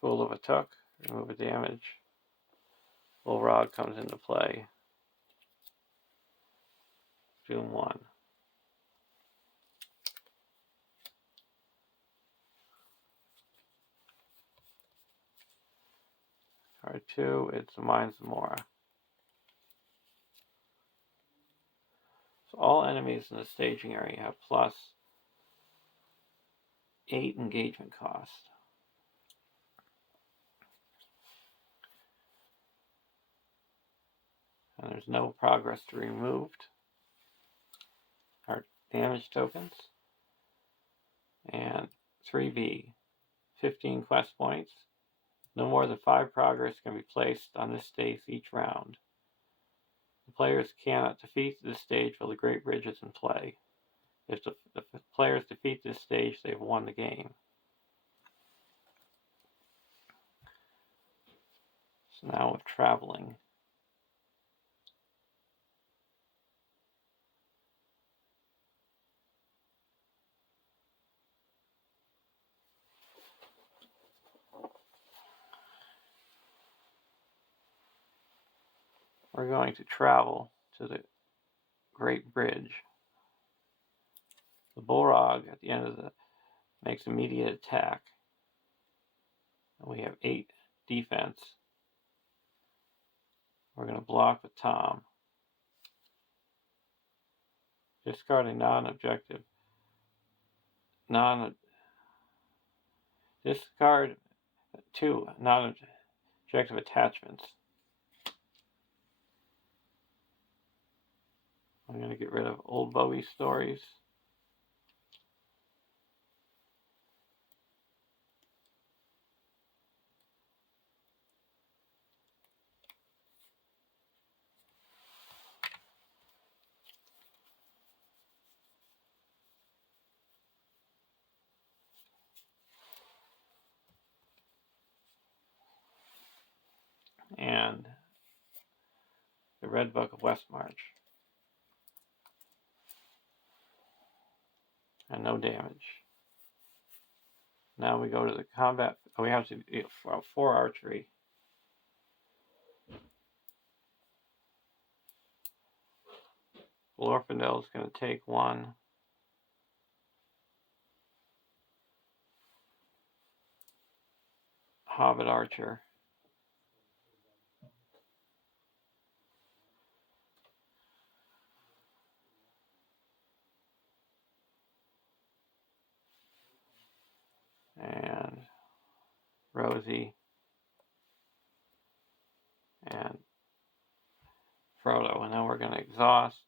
Fool of a Took, remove a damage. Bull Rod comes into play. Doom 1. Card 2, it's the Mines of Moria. So all enemies in the staging area have plus 8 engagement cost. And there's no progress to be removed. Our damage tokens. And 3B, 15 quest points. No more than 5 progress can be placed on this stage each round. The players cannot defeat this stage while the Great Bridge is in play. If the players defeat this stage, they've won the game. So now with traveling. We're going to travel to the Great Bridge. The Bullrog at the end of the makes immediate attack. And we have 8 defense. We're going to block with Tom. Discarding non-objective. Discard 2 non-objective attachments. I'm going to get rid of Old Bowie Stories. And the Red Book of Westmarch. And no damage. Now we go to the combat. Oh, we have to do 4 archery. Glorfindel is going to take 1. Hobbit Archer. And Rosie. And Frodo. And now we're going to exhaust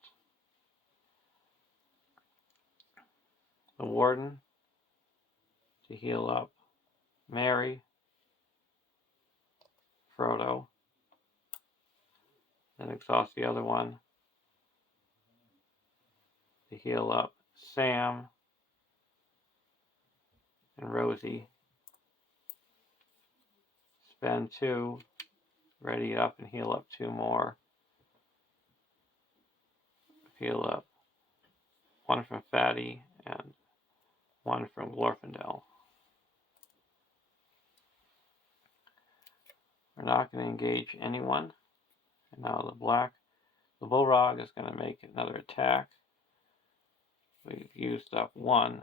the Warden to heal up Merry, Frodo, then exhaust the other one to heal up Sam and Rosie. Spend 2, ready up and heal up 2 more. Heal up 1 from Fatty and 1 from Glorfindel. We're not going to engage anyone. And now the Bullrog is going to make another attack. We've used up 1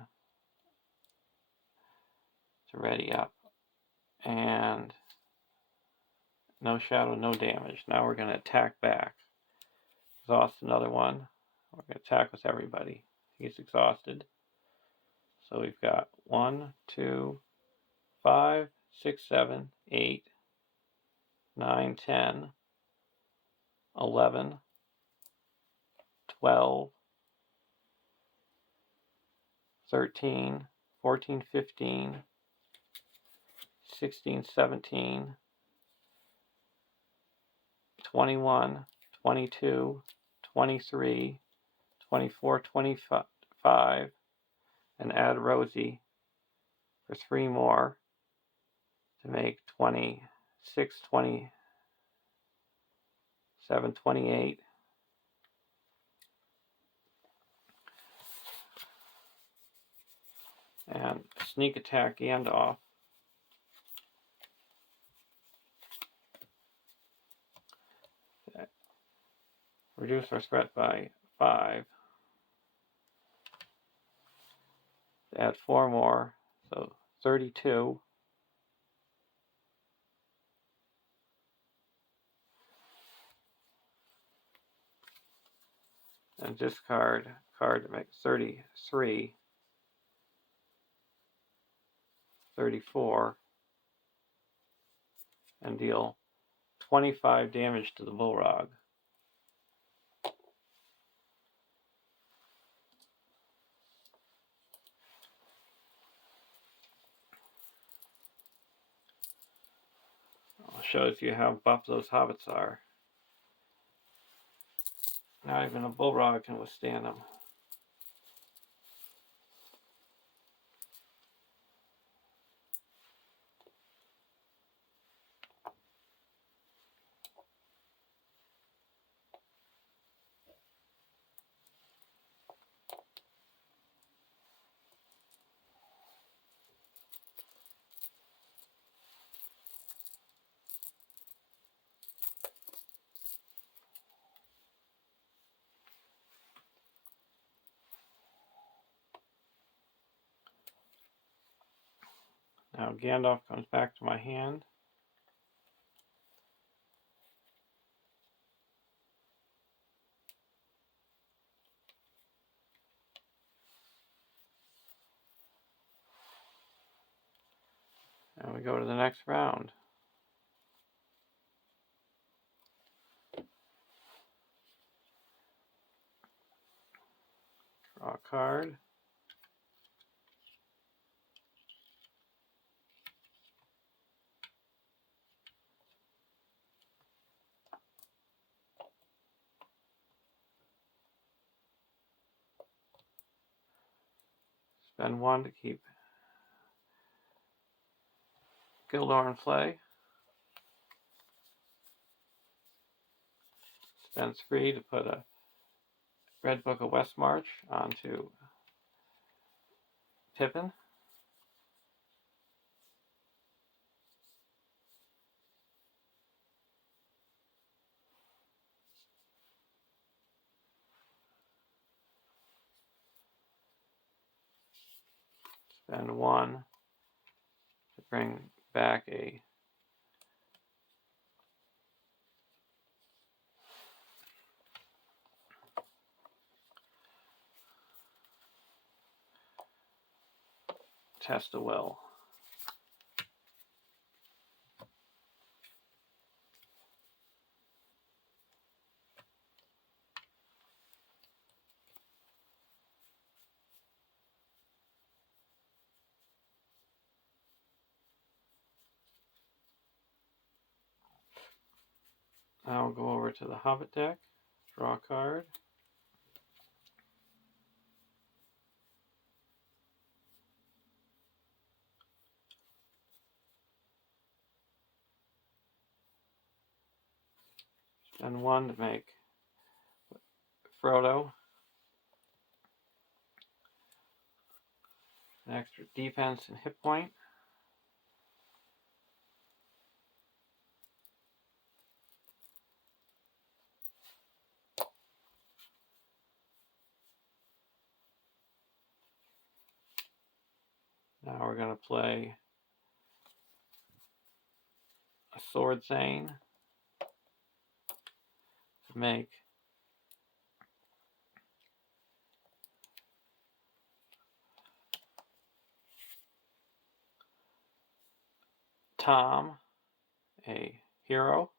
to ready up. And no shadow, no damage. Now we're going to attack back. Exhaust another one. We're going to attack with everybody. He's exhausted. So we've got 1, 2, 5, 6, 7, 8, 9, 10, 11, 12, 13, 14, 15, 16, 17, 21, 22, 23, 24, 25, and add Rosie for 3 more to make 26, 27, 28. And sneak attack Gandalf. Reduce our threat by 5. Add 4 more, so 32. And discard card to make 33, 34, and deal 25 damage to the Bullrog. Shows you how buff those hobbits are. Not even a Bullrog can withstand them. Now Gandalf comes back to my hand. And we go to the next round. Draw a card. Spend 1 to keep Gildor in play. Spend 3 to put a Red Book of Westmarch onto Pippin. Spend 1 to bring back a Test of Will. Now we'll go over to the Hobbit deck, draw a card. Spend 1 to make Frodo an extra defense and hit point. Now we're going to play a Sword Zane to make Tom a hero.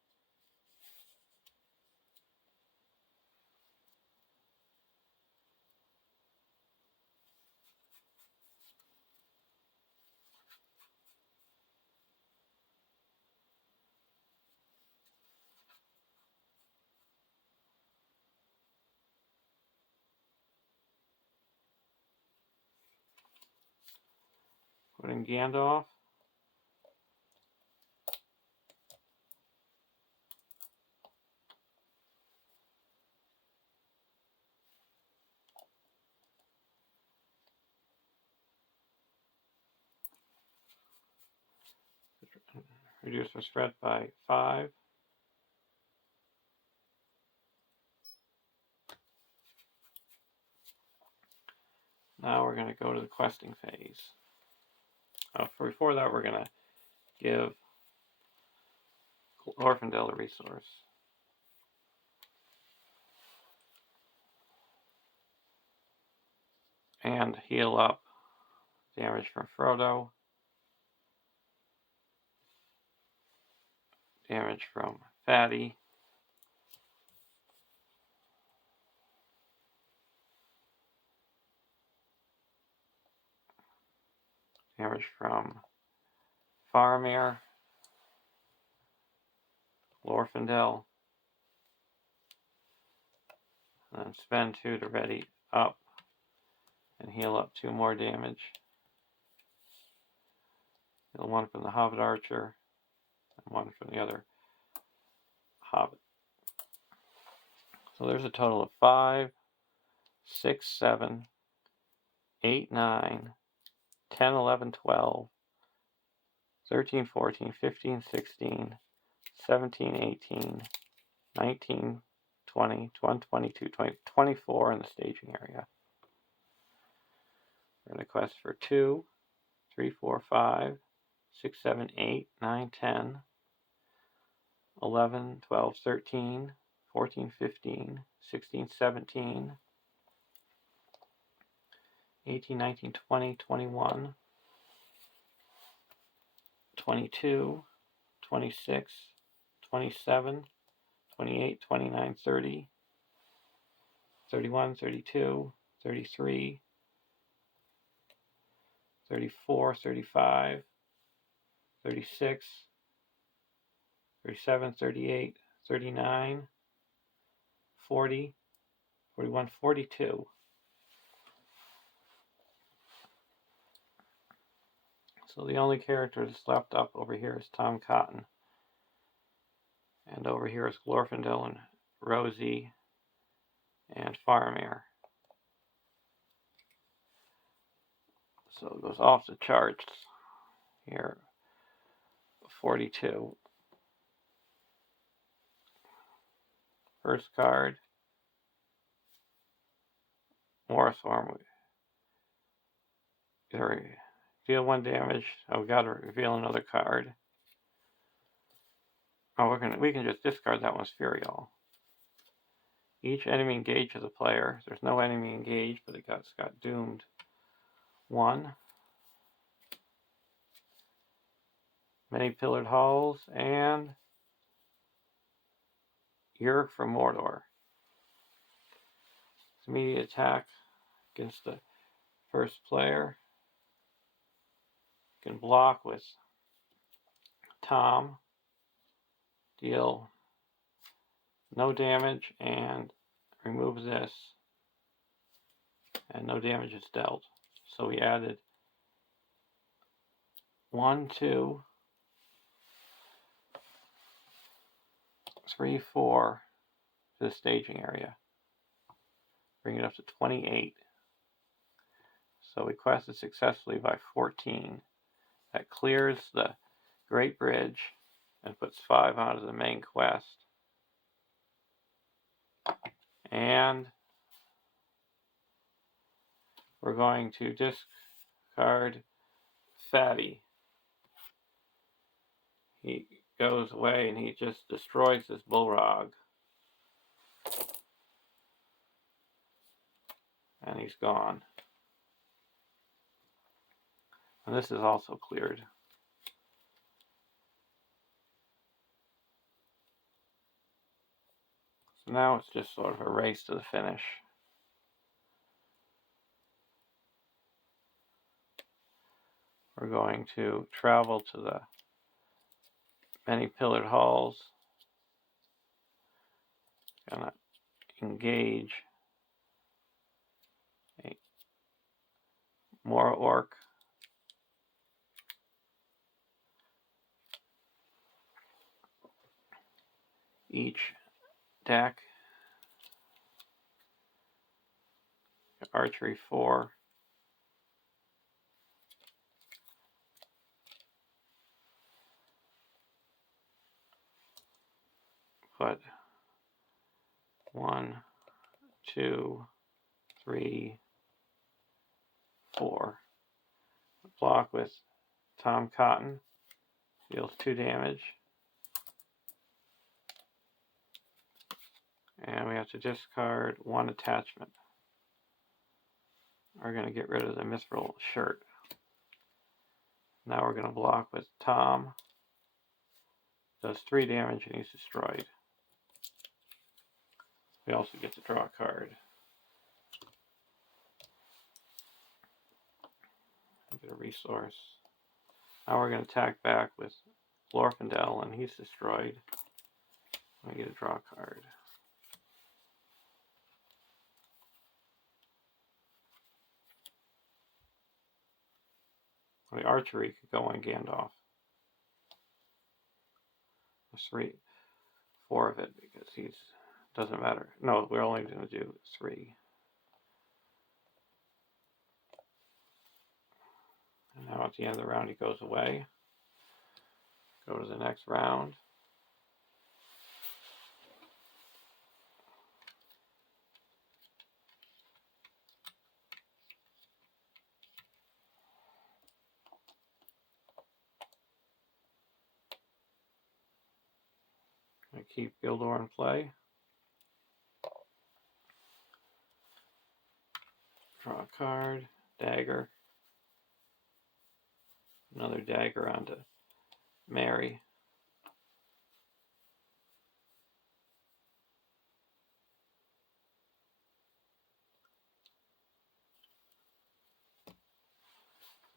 Putting Gandalf. Reduce the spread by 5. Now we're going to go to the questing phase. Before that, we're going to give Glorfindel a resource. And heal up damage from Frodo. Damage from Fatty. Damage from Faramir. Glorfindel. And then spend 2 to ready up and heal up 2 more damage. Heal 1 from the Hobbit Archer and 1 from the other Hobbit. So there's a total of 5, 6, 7, 8, 9, 10, 11, 12, 13, 14, 15, 16, 17, 18, 19, 20, 21, 22, 24 in the staging area. We're going to quest for 2, 3, 4, 5, 6, 7, 8, 9, 10, 11, 12, 13, 14, 15, 16, 17, 18, 19, 20, 21, 22, 26, 27, 28, 29, 30, 31, 32, 33, 34, 35, 36, 37, 38, 39, 40, 41, 42. So the only character that's left up over here is Tom Cotton. And over here is Glorfindel and Rosie and Faramir. So it goes off the charts here. 42. First card. Morrisworm. Deal 1 damage. Oh, we gotta reveal another card. Oh, we can just discard that one's Furial. Each enemy engages a player. There's no enemy engaged, but it's got doomed 1. Many pillared halls and Yerk from Mordor. It's immediate attack against the first player. You can block with Tom. Deal no damage and remove this. And no damage is dealt. So we added 1, 2, 3, 4 to the staging area. Bring it up to 28. So we quested successfully by 14. That clears the Great Bridge and puts 5 onto the main quest. And we're going to discard Fatty. He goes away and he just destroys this Bullrog. And he's gone. And this is also cleared. So now it's just sort of a race to the finish. We're going to travel to the many pillared halls. Gonna engage a Mora Orc. Each deck. Archery 4. Put 1, 2, 3, 4. Block with Tom Cotton. Deals 2 damage. And we have to discard 1 attachment. We're going to get rid of the Mithril shirt. Now we're going to block with Tom. Does 3 damage and he's destroyed. We also get to draw a card. Get a resource. Now we're going to attack back with Glorfindel and he's destroyed. We get to draw a card. The archery could go on Gandalf. 4 of it because he's doesn't matter. No, we're only going to do 3. And now at the end of the round he goes away. Go to the next round. keep Gildor in play. Draw a card, dagger. Another dagger onto Mary.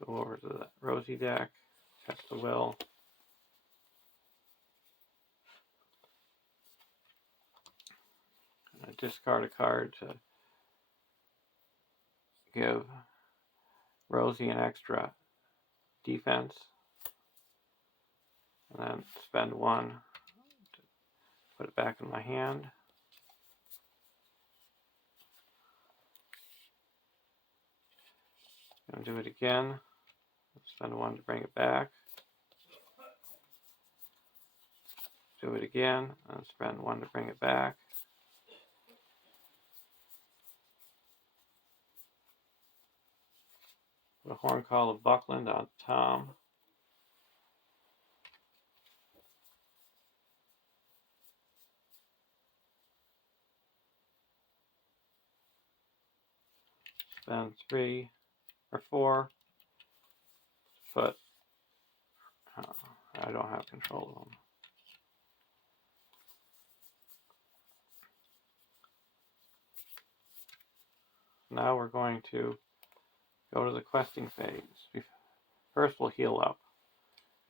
Go over to the Rosie deck, test the will. I discard a card to give Rosie an extra defense. And then spend one to put it back in my hand. Gonna do it again. Spend one to bring it back. Do it again, and spend one to bring it back. Put a Horn Call of Buckland on Tom. Spend 3 or 4. But I don't have control of them. Now we're going to go to the questing phase. First we'll heal up.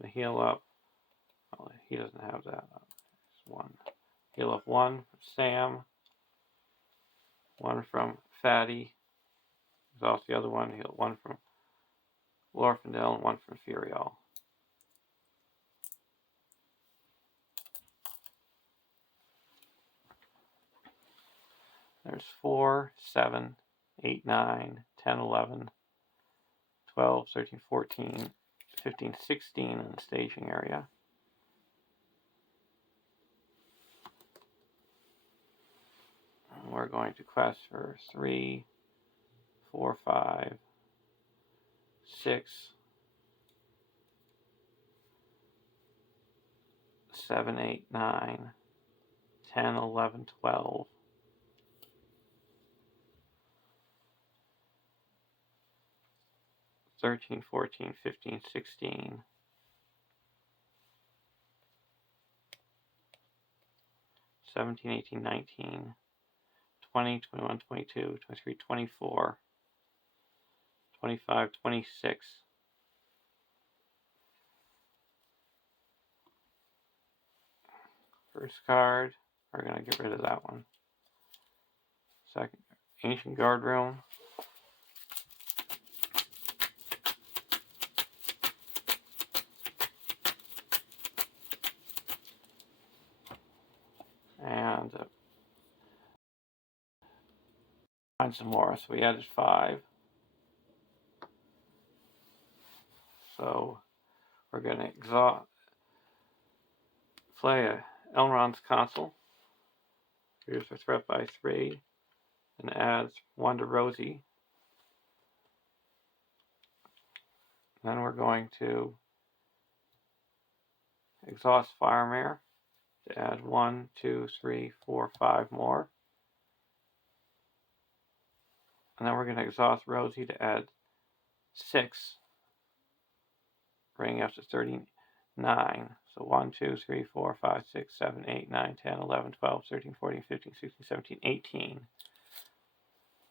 The heal up, well, he doesn't have that. It's 1. Heal up 1 from Sam, 1 from Fatty. Exhaust the other one. Heal 1 from Glorfindel and 1 from Furiel. There's 4, 7, 8, 9, 10, 11, 12, 13, 14, 15, 16 in the staging area. And we're going to quest for 3, 4, 5, 6, 7, 8, 9, 10, 11, 12. 13, 14, 15, 16. 17, 18, 19, 20, 21, 22, 23, 24, 25, 26. First card, we're going to get rid of that one. Second, Ancient Guard Room. And find some more. So we added 5. So we're going to play a Elrond's Consul. Here's a threat by 3. And adds 1 to Rosie. Then we're going to exhaust Firemare to add 1, 2, 3, 4, 5 more. And then we're going to exhaust Rosie to add 6, bringing us to 39. So 1, 2, 3, 4, 5, 6, 7, 8, 9, 10, 11, 12, 13, 14, 15, 16, 17, 18.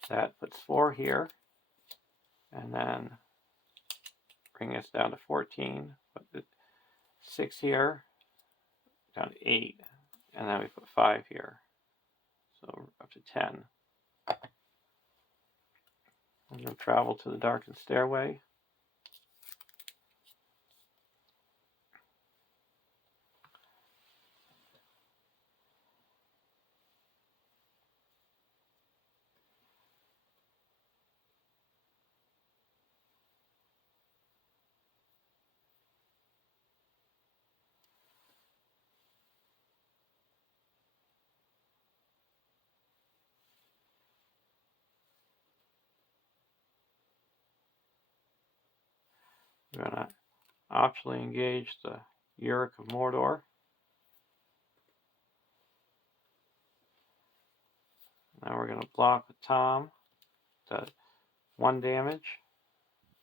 That puts 4 here. And then bring us down to 14. Put 6 here, down to 8. And then we put 5 here. So up to 10. I'm going to travel to the darkened stairway. We're going to optionally engage the Uric of Mordor. Now we're going to block with Tom. Does 1 damage.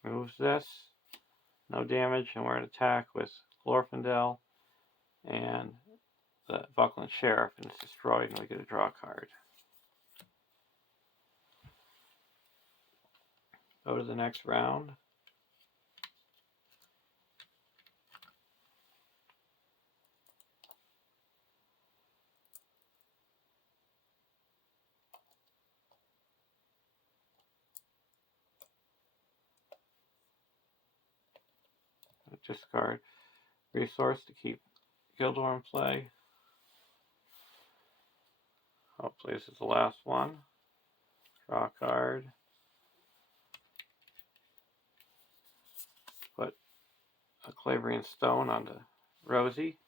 Moves this. No damage. And we're going to attack with Glorfindel and the Buckland Sheriff, and it's destroyed, and we get a draw card. Go to the next round. Discard resource to keep Gildor in play. Hopefully this is the last one. Draw a card. Put a Claverian Stone onto Rosie.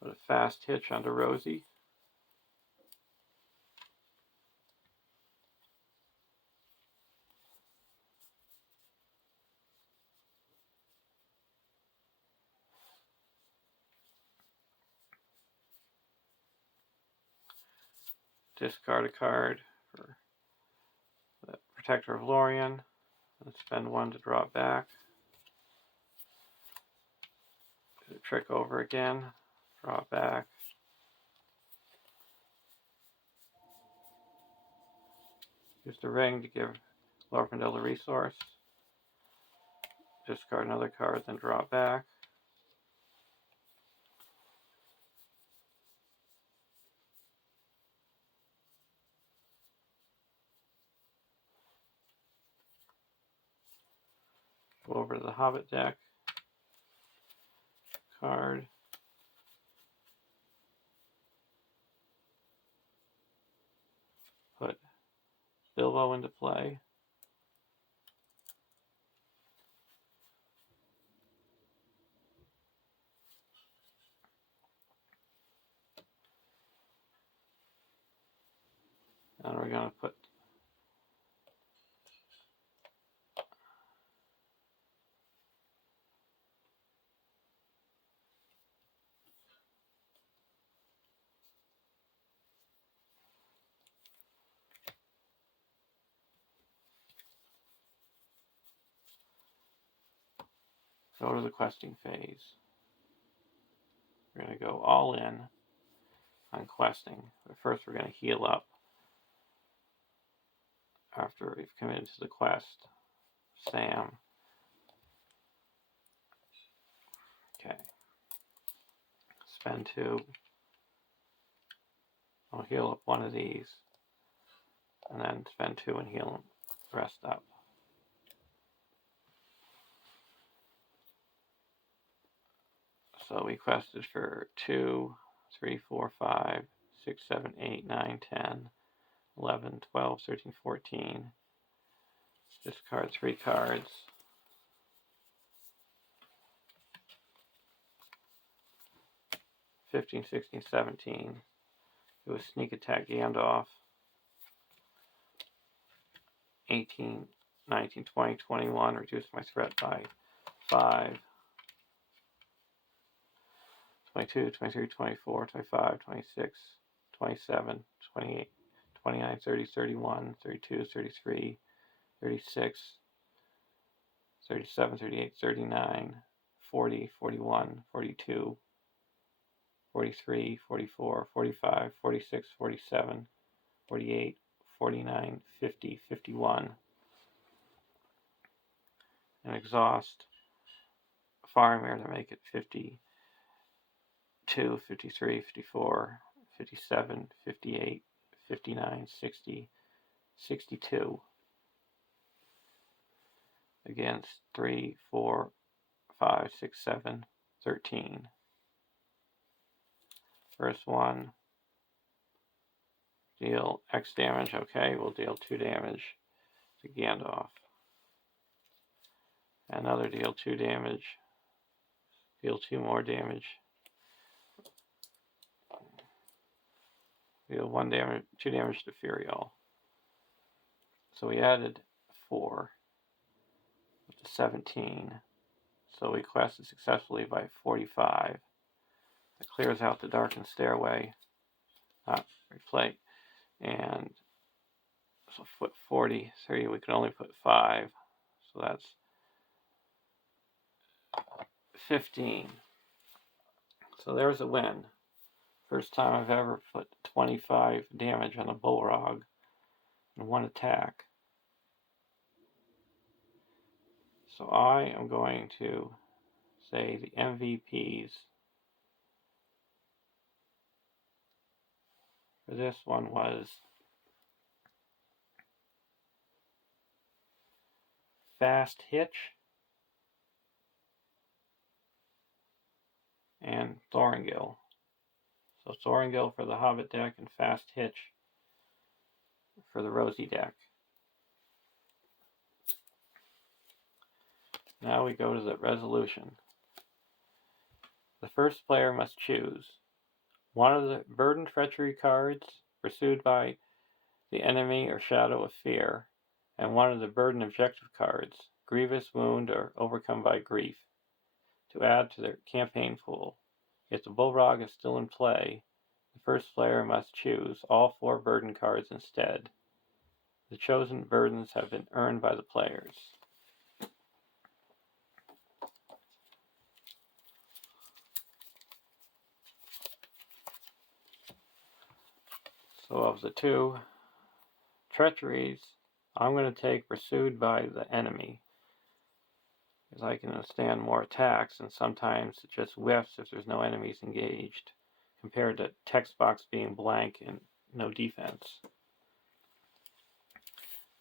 Put a Fast Hitch onto Rosie. Discard a card for the Protector of Lorien. And spend 1 to draw it back. Do the trick over again. Draw it back. Use the ring to give Glorfindel the resource. Discard another card, then draw it back. Go over to the Hobbit deck. Card. Put Bilbo into play. And we're going to put go to the questing phase. We're going to go all in on questing. But first we're going to heal up after we've committed to the quest. Sam. Okay. Spend 2. I'll heal up 1 of these. And then spend 2 and heal the rest up. So we quested for 2, 3, 4, 5, 6, 7, 8, 9, 10, 11, 12, 13, 14. Discard 3 cards. 15, 16, 17. It was sneak attack Gandalf. 18, 19, 20, 21. Reduced my threat by 5. 22, 23, 24, 25, 26, 27, 28, 29, 30, 31, 32, 33, 36, 37, 38, 39, 40, 41, 42, 43, 44, 45, 46, 47, 48, 49, 50, 51. And exhaust Faramir to make it 52, 53, 54, 57, 58, 59, 60, 62. Against 3, 4, 5, 6, 7, 13. First one, deal X damage. Okay, we'll deal 2 damage to Gandalf. Another deal 2 damage. Deal 2 more damage. Deal 1 damage, 2 damage to Furiel. So we added 4 with the 17. So we quested successfully by 45. It clears out the darkened stairway. Replay. And so foot 43, we can only put 5. So that's 15. So there's a win. First time I've ever put 25 damage on a Bullrog in one attack. So I am going to say the MVPs for this one was Fast Hitch and Thorngill. So Thorngill for the Hobbit deck and Fast Hitch for the Rosy deck. Now we go to the resolution. The first player must choose one of the Burden Treachery cards pursued by the enemy or Shadow of Fear, and one of the Burden Objective cards, Grievous Wound or Overcome by Grief, to add to their campaign pool. If the Bullrog is still in play, the first player must choose all 4 burden cards instead. The chosen burdens have been earned by the players. So of the 2 treacheries, I'm going to take Pursued by the Enemy, because I can withstand more attacks, and sometimes it just whiffs if there's no enemies engaged, compared to text box being blank and no defense.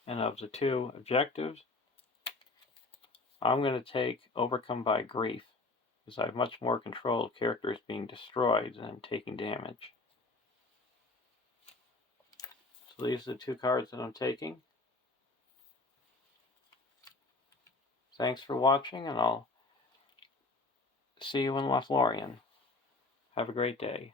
And of the 2 objectives, I'm going to take Overcome by Grief, because I have much more control of characters being destroyed than taking damage. So these are the 2 cards that I'm taking. Thanks for watching, and I'll see you in Lothlorien. Have a great day.